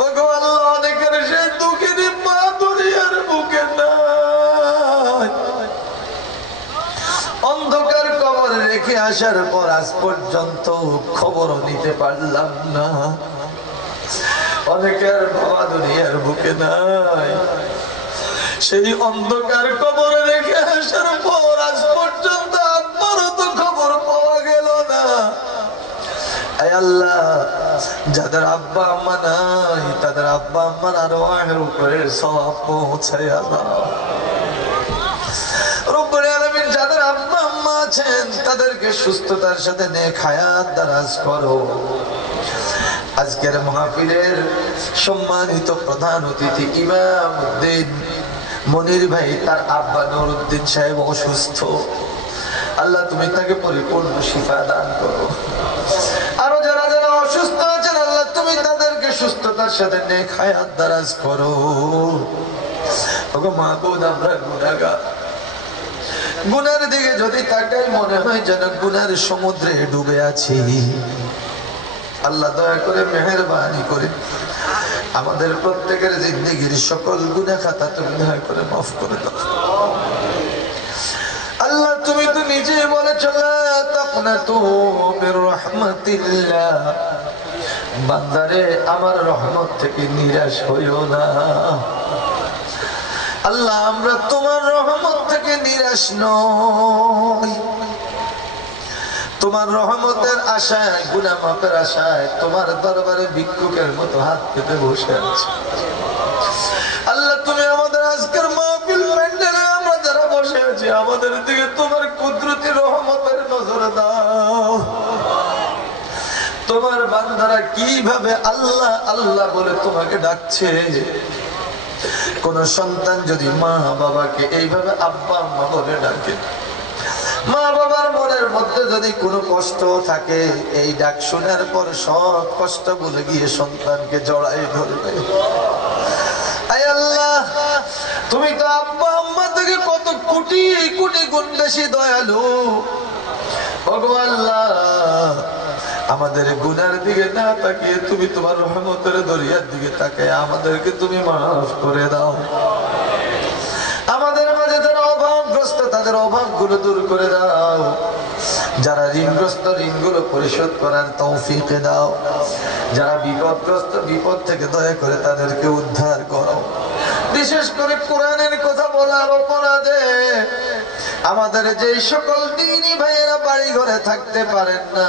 ওগো আল্লাহ, অনেকের সেই দুঃখিনী মা দুনিয়ার বুকে নাই। অন্ধকার কবরে রেখে আসার পর আজ পর্যন্ত খবরও নিতে পারলাম না। অনেকের বাবা দুনিয়ার বুকে নাই, সেই অন্ধকার কবরে রেখে আসার পর আজ পর্যন্ত আব্বারও তো খবর পাওয়া গেল না। আয় আল্লাহ, যাদের আব্বা আম্মা নাই তাদের আব্বা আম্মার আরওয়াহের উপরে সওয়াব পৌঁছায়া দাও। রব্বুল আলামিন যাদের আব্বা আম্মা আছেন তাদেরকে সুস্থতার সাথে নেক হায়াত দারাজ করো। আজকের মাহফিলের সম্মানিত প্রধান অতিথি ইমাম উদ্দিন মনির ভাই, তার আব্বা নুরউদ্দিন সাহেব অসুস্থ, আল্লাহ তুমি তাকে পরিপূর্ণ শিফা দান করো। আরো যারা যারা অসুস্থ আছেন আল্লাহ তুমি তাদেরকে সুস্থতার সাথে নেক হায়াত দারাজ করো। ওগো মাহবুব, আমরা গুনাহগার, গুনার দিকে যদি তাকাই মনে হয় যেন গুনার সমুদ্রে ডুবে আছি। আল্লাহ দয়া করে মেহেরবানি করে আমাদের প্রত্যেকের জিন্দেগির সকল গুনাহ খাতা তুমি দয়া করে মাফ করে দাও। আল্লাহ তুমি তো নিজে বলেছ লা তাকনাতু মির রাহমাতিল্লাহ, বান্দারে আমার রহমত থেকে নিরাশ হইও না। আল্লাহ আমরা তোমার রহমত থেকে নিরাশ নই, তোমার রহমতের আশায়, গুনাহ মাফের আশায় তোমার দরবারে ভিক্ষুকের মতো হাত পেতে বসে আছি। আল্লাহ তুমি আমাদের আজকের মাহফিল প্যান্ডেলে আমরা যারা বসে আছি আমাদের দিকে তোমার কুদরতি রহমতের নজর দাও। তোমার বান্দারা কিভাবে আল্লাহ আল্লাহ বলে তোমাকে ডাকছে। কোন সন্তান যদি মা বাবাকে এইভাবে আব্বা আম্মা বলে ডাকে, মা বাবার মনের মধ্যে যদি কোনো কষ্ট থাকে, এই ডাক শোনার পর সব কষ্ট ভুলে গিয়ে সন্তানকে জড়াই ধরবে। আয় আল্লাহ, তুমি তো আব্বা আম্মা থেকে কত কোটি কোটি গুণ বেশি দয়ালু। ভগবান আল্লাহ, আমাদের গুনার দিকে না তাকিয়ে তুমি তোমার রহমতের দরিয়ার দিকে তাকিয়ে আমাদেরকে তুমি মাফ করে দাও। আমাদের মাঝে যারা অভাবগ্রস্ত তাদের অভাবগুলো দূর করে দাও, যারা ঋণগ্রস্ত ঋণগুলো পরিশোধ করার তৌফিক দাও, যারা বিপদগ্রস্ত বিপদ থেকে দয়া করে তাদেরকে উদ্ধার করো। বিশেষ করে কোরআনের কথা বলার অপরাধে আমাদের যে সকল দ্বীনি ভাইয়েরা বাড়ি ঘরে থাকতে পারেন না,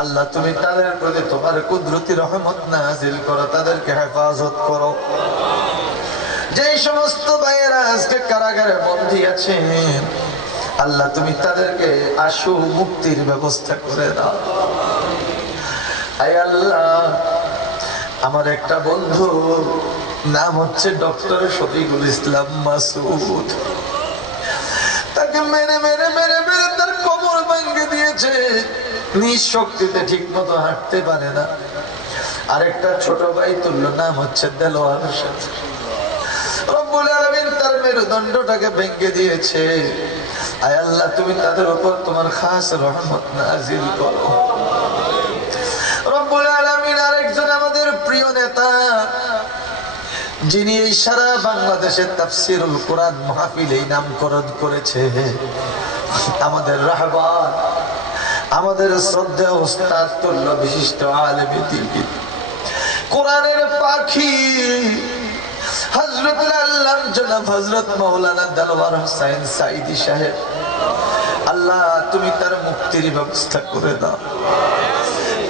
আল্লাহ তুমি তাদের প্রতি তোমার কুদরতি রহমত নাযিল করো, তাদেরকে হেফাজত করো। যেই সমস্ত ভাইয়েরা আজকে কারাগারে বন্দী আছেন আল্লাহ তুমি তাদেরকে আশু মুক্তির ব্যবস্থা করে দাও। আয় আল্লাহ, আমার একটা বন্ধু নাম হচ্ছে ডক্টর শফিকুল ইসলাম মাসুদ, তাকে মেরে মেরে মেরে মেরে তার কোমর ভেঙে দিয়েছে, নিঃশক্তিতে ঠিক মতো হাঁটতে পারে না। আরেকটা ছোট ভাই তুল্য নাম হচ্ছে দেলোয়ার হোসেন, রব্বুল আলামিন তার মেরুদণ্ডটাকে ভেঙে দিয়েছে। আয় আল্লাহ তুমি তাদের উপর তোমার খাস রহমত নাযিল করো। রব্বুল আলামিন আরেকজন আমাদের প্রিয় নেতা, যিনি এই সারা বাংলাদেশের তাফসীরুল কোরআন মাহফিল এই নামকরণ করেছে, আমাদের রাহবার, আমাদের শ্রদ্ধেয় ওস্তাদ তুল্য বিশিষ্ট আলেমে দ্বীন, কোরআনের পাখি হযরতুল আল্লামা জনাব হযরত মাওলানা দেলোয়ার হোসেন সাঈদী সাহেব, আল্লাহ তুমি তার মুক্তির ব্যবস্থা করে দাও।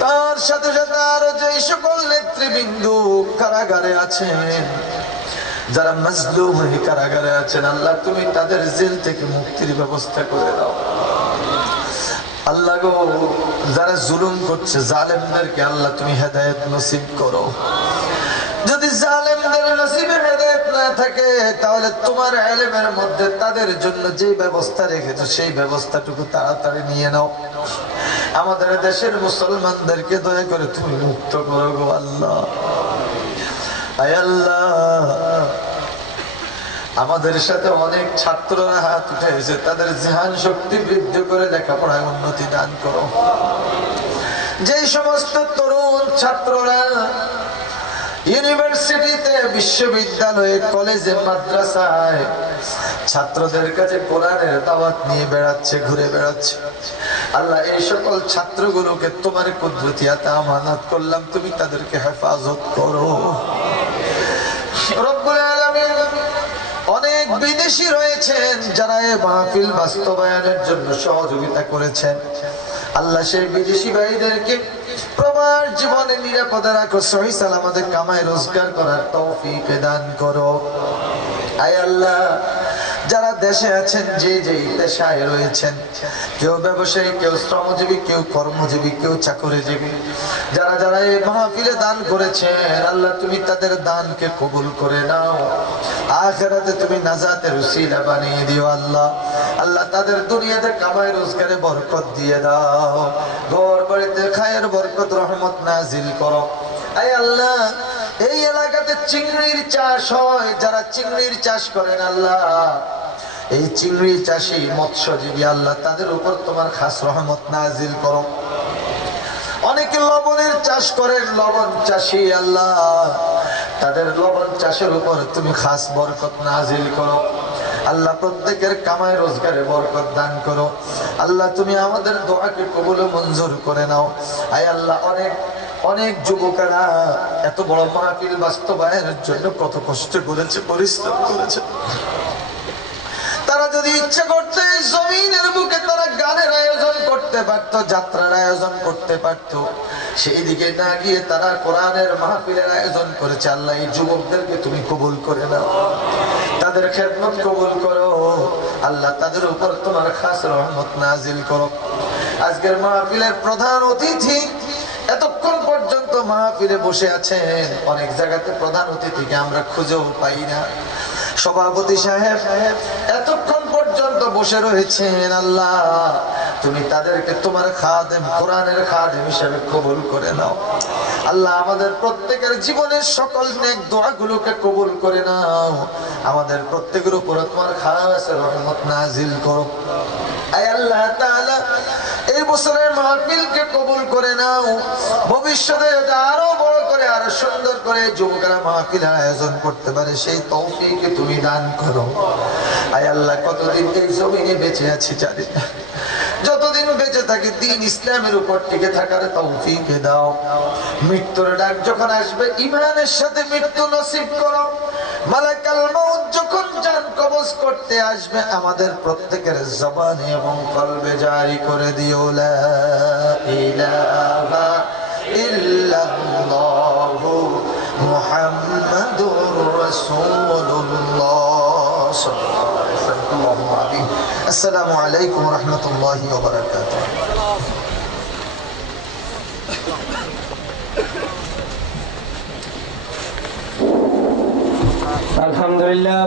তার সাথে সাথে আরো যে সকল নেতৃবৃন্দ কারাগারে আছেন, যারা মাজলুম হয়ে কারাগারে আছেন, আল্লাহ তুমি তাদের জেল থেকে মুক্তির ব্যবস্থা করে দাও। আল্লাহ গো, যারা জুলুম করছে জালেমদেরকে আল্লাহ তুমি হেদায়েত নসিব করো। যদি জালেমদের নসিবে হেদায়েত না থাকে তাহলে তোমার ইলমের মধ্যে তাদের জন্য যে ব্যবস্থা রেখেছো সেই ব্যবস্থাটুকু তাড়াতাড়ি নিয়ে নাও। আমাদের দেশের মুসলমানদেরকে দয়া করে তুমি মুক্ত করো গো আল্লাহ। আয় আল্লাহ, আমাদের সাথে অনেক ছাত্ররা হাত উঠেছে, তাদের জিহান শক্তি বৃদ্ধি করে লেখাপড়ায় উন্নতি দান করো। যে সমস্ত তরুণ ছাত্ররা ইউনিভার্সিটিতে, বিশ্ববিদ্যালয়ে, কলেজে, মাদ্রাসায় ছাত্রদের কাছে কোরআনের দাওয়াত নিয়ে বেড়াচ্ছে, ঘুরে বেড়াচ্ছে, আল্লাহ এই সকল ছাত্রগুলোকে তোমার কুদরতি হাতে আমানত করলাম, তুমি তাদেরকে হেফাজত করো। রব্বুল আলামিন, অনেক বিদেশি রয়েছেন যারা এই মাহফিল বাস্তবায়নের জন্য সহযোগিতা করেছেন, আল্লাহ সেই বিদেশি ভাইদেরকে প্রবাস জীবনে নিরাপদে রাখো, সহি সালামতে কামাই রোজগার করার তৌফিক দান করো। আয় আল্লাহ, যারা দেশে আছেন, যে যে পেশায় রয়েছেন, কেউ ব্যবসায়ী, কেউ শ্রমজীবী, কেউ কর্মজীবী, কেউ চাকরিজীবী, যারা যারা এই মাহফিলে দান করেছেন, আল্লাহ তুমি তাদের দানকে কবুল করে নাও। আখিরাতে তুমি নাজাতের উসিলা বানিয়ে দিও আল্লাহ। আল্লাহ তাদের দুনিয়াতে কামাই রোজগারে বরকত দিয়ে দাও, ঘর বাড়িতে খায়ের বরকত রহমত নাজিল করো। আয় আল্লাহ, এই এলাকাতে চিংড়ির চাষ হয়, যারা চিংড়ির চাষ করেন আল্লাহ, এই চিংড়ি চাষী মৎস্যজীবী, আল্লাহ তাদের উপর তোমার খাস রহমত নাজিল করো। অনেকে লবণের চাষ করেন, লবণ চাষী, আল্লাহ তাদের লবণ চাষের উপর তুমি খাস বরকত নাজিল করো। আল্লাহ প্রত্যেকের কামাই রোজগারে বরকত দান করো। আল্লাহ তুমি আমাদের দোয়াকে কবুল ও মঞ্জুর করে নাও। আয় আল্লাহ, অনেক অনেক যুবকেরা এত বড় মাহফিল বাস্তবায়নের জন্য কত কষ্ট করেছে, পরিশ্রম করেছে। তারা যদি ইচ্ছা করতে জমিনের বুকে তারা গানের আয়োজন করতে পারতো, যাত্রার আয়োজন করতে পারতো, সেই দিকে না গিয়ে তারা কোরআনের মাহফিলের আয়োজন করেছে। আল্লাহ এই যুবকদেরকে তুমি কবুল করে নাও, তাদের খেদমত কবুল করো। আল্লাহ তাদের উপর তোমার খাস রহমত নাজিল করো। আজকের মাহফিলের প্রধান অতিথি এতক্ষণ পর্যন্ত মাহফিলে বসে আছেন, অনেক জায়গাতে প্রধান অতিথিকে আমরা খুঁজেও পাই না। সভাপতি সাহেব এতক্ষণ পর্যন্ত বসে রয়েছেন, আল্লাহ তুমি তাদেরকে তোমার খাদেম, কোরআনের খাদেম হিসেবে কবুল করে নাও। আল্লাহ আমাদের প্রত্যেকের জীবনের সকল নেক দোয়াগুলোকে কবুল করে নাও। আমাদের প্রত্যেকের উপর তোমার খাস রহমত নাজিল করো। আয় আল্লাহ তাআলা, এই বছরের মাহফিলকে কবুল করে নাও। ভবিষ্যতে আরো বড় করে, আরো সুন্দর করে যুবকেরা মাহফিলের আয়োজন করতে পারে, সেই তৌফিক তুমি দান করো। আয় আল্লাহ, কতদিন এই জমিনে বেঁচে আছি জানি না, যতদিন বেঁচে থাকি দ্বীন ইসলামের উপর টিকে থাকার তৌফিক দাও। মৃত্যুর ডাক যখন আসবে ইমানের সাথে মৃত্যু নসিব করো। মালাকুল মউত যখন জান কবজ করতে আসবে আমাদের প্রত্যেকের জবানে এবং কলবে জারি করে দিও লা ইলাহা ইল্লাল্লাহু মুহাম্মাদুর রাসূলুল্লাহ সাল্লাল্লাহু আলাইহি ওয়াসাল্লাম। আসসালামু আলাইকুম ওয়া রাহমাতুল্লাহি ওয়া বারাকাতুহু। আলহামদুলিল্লাহ।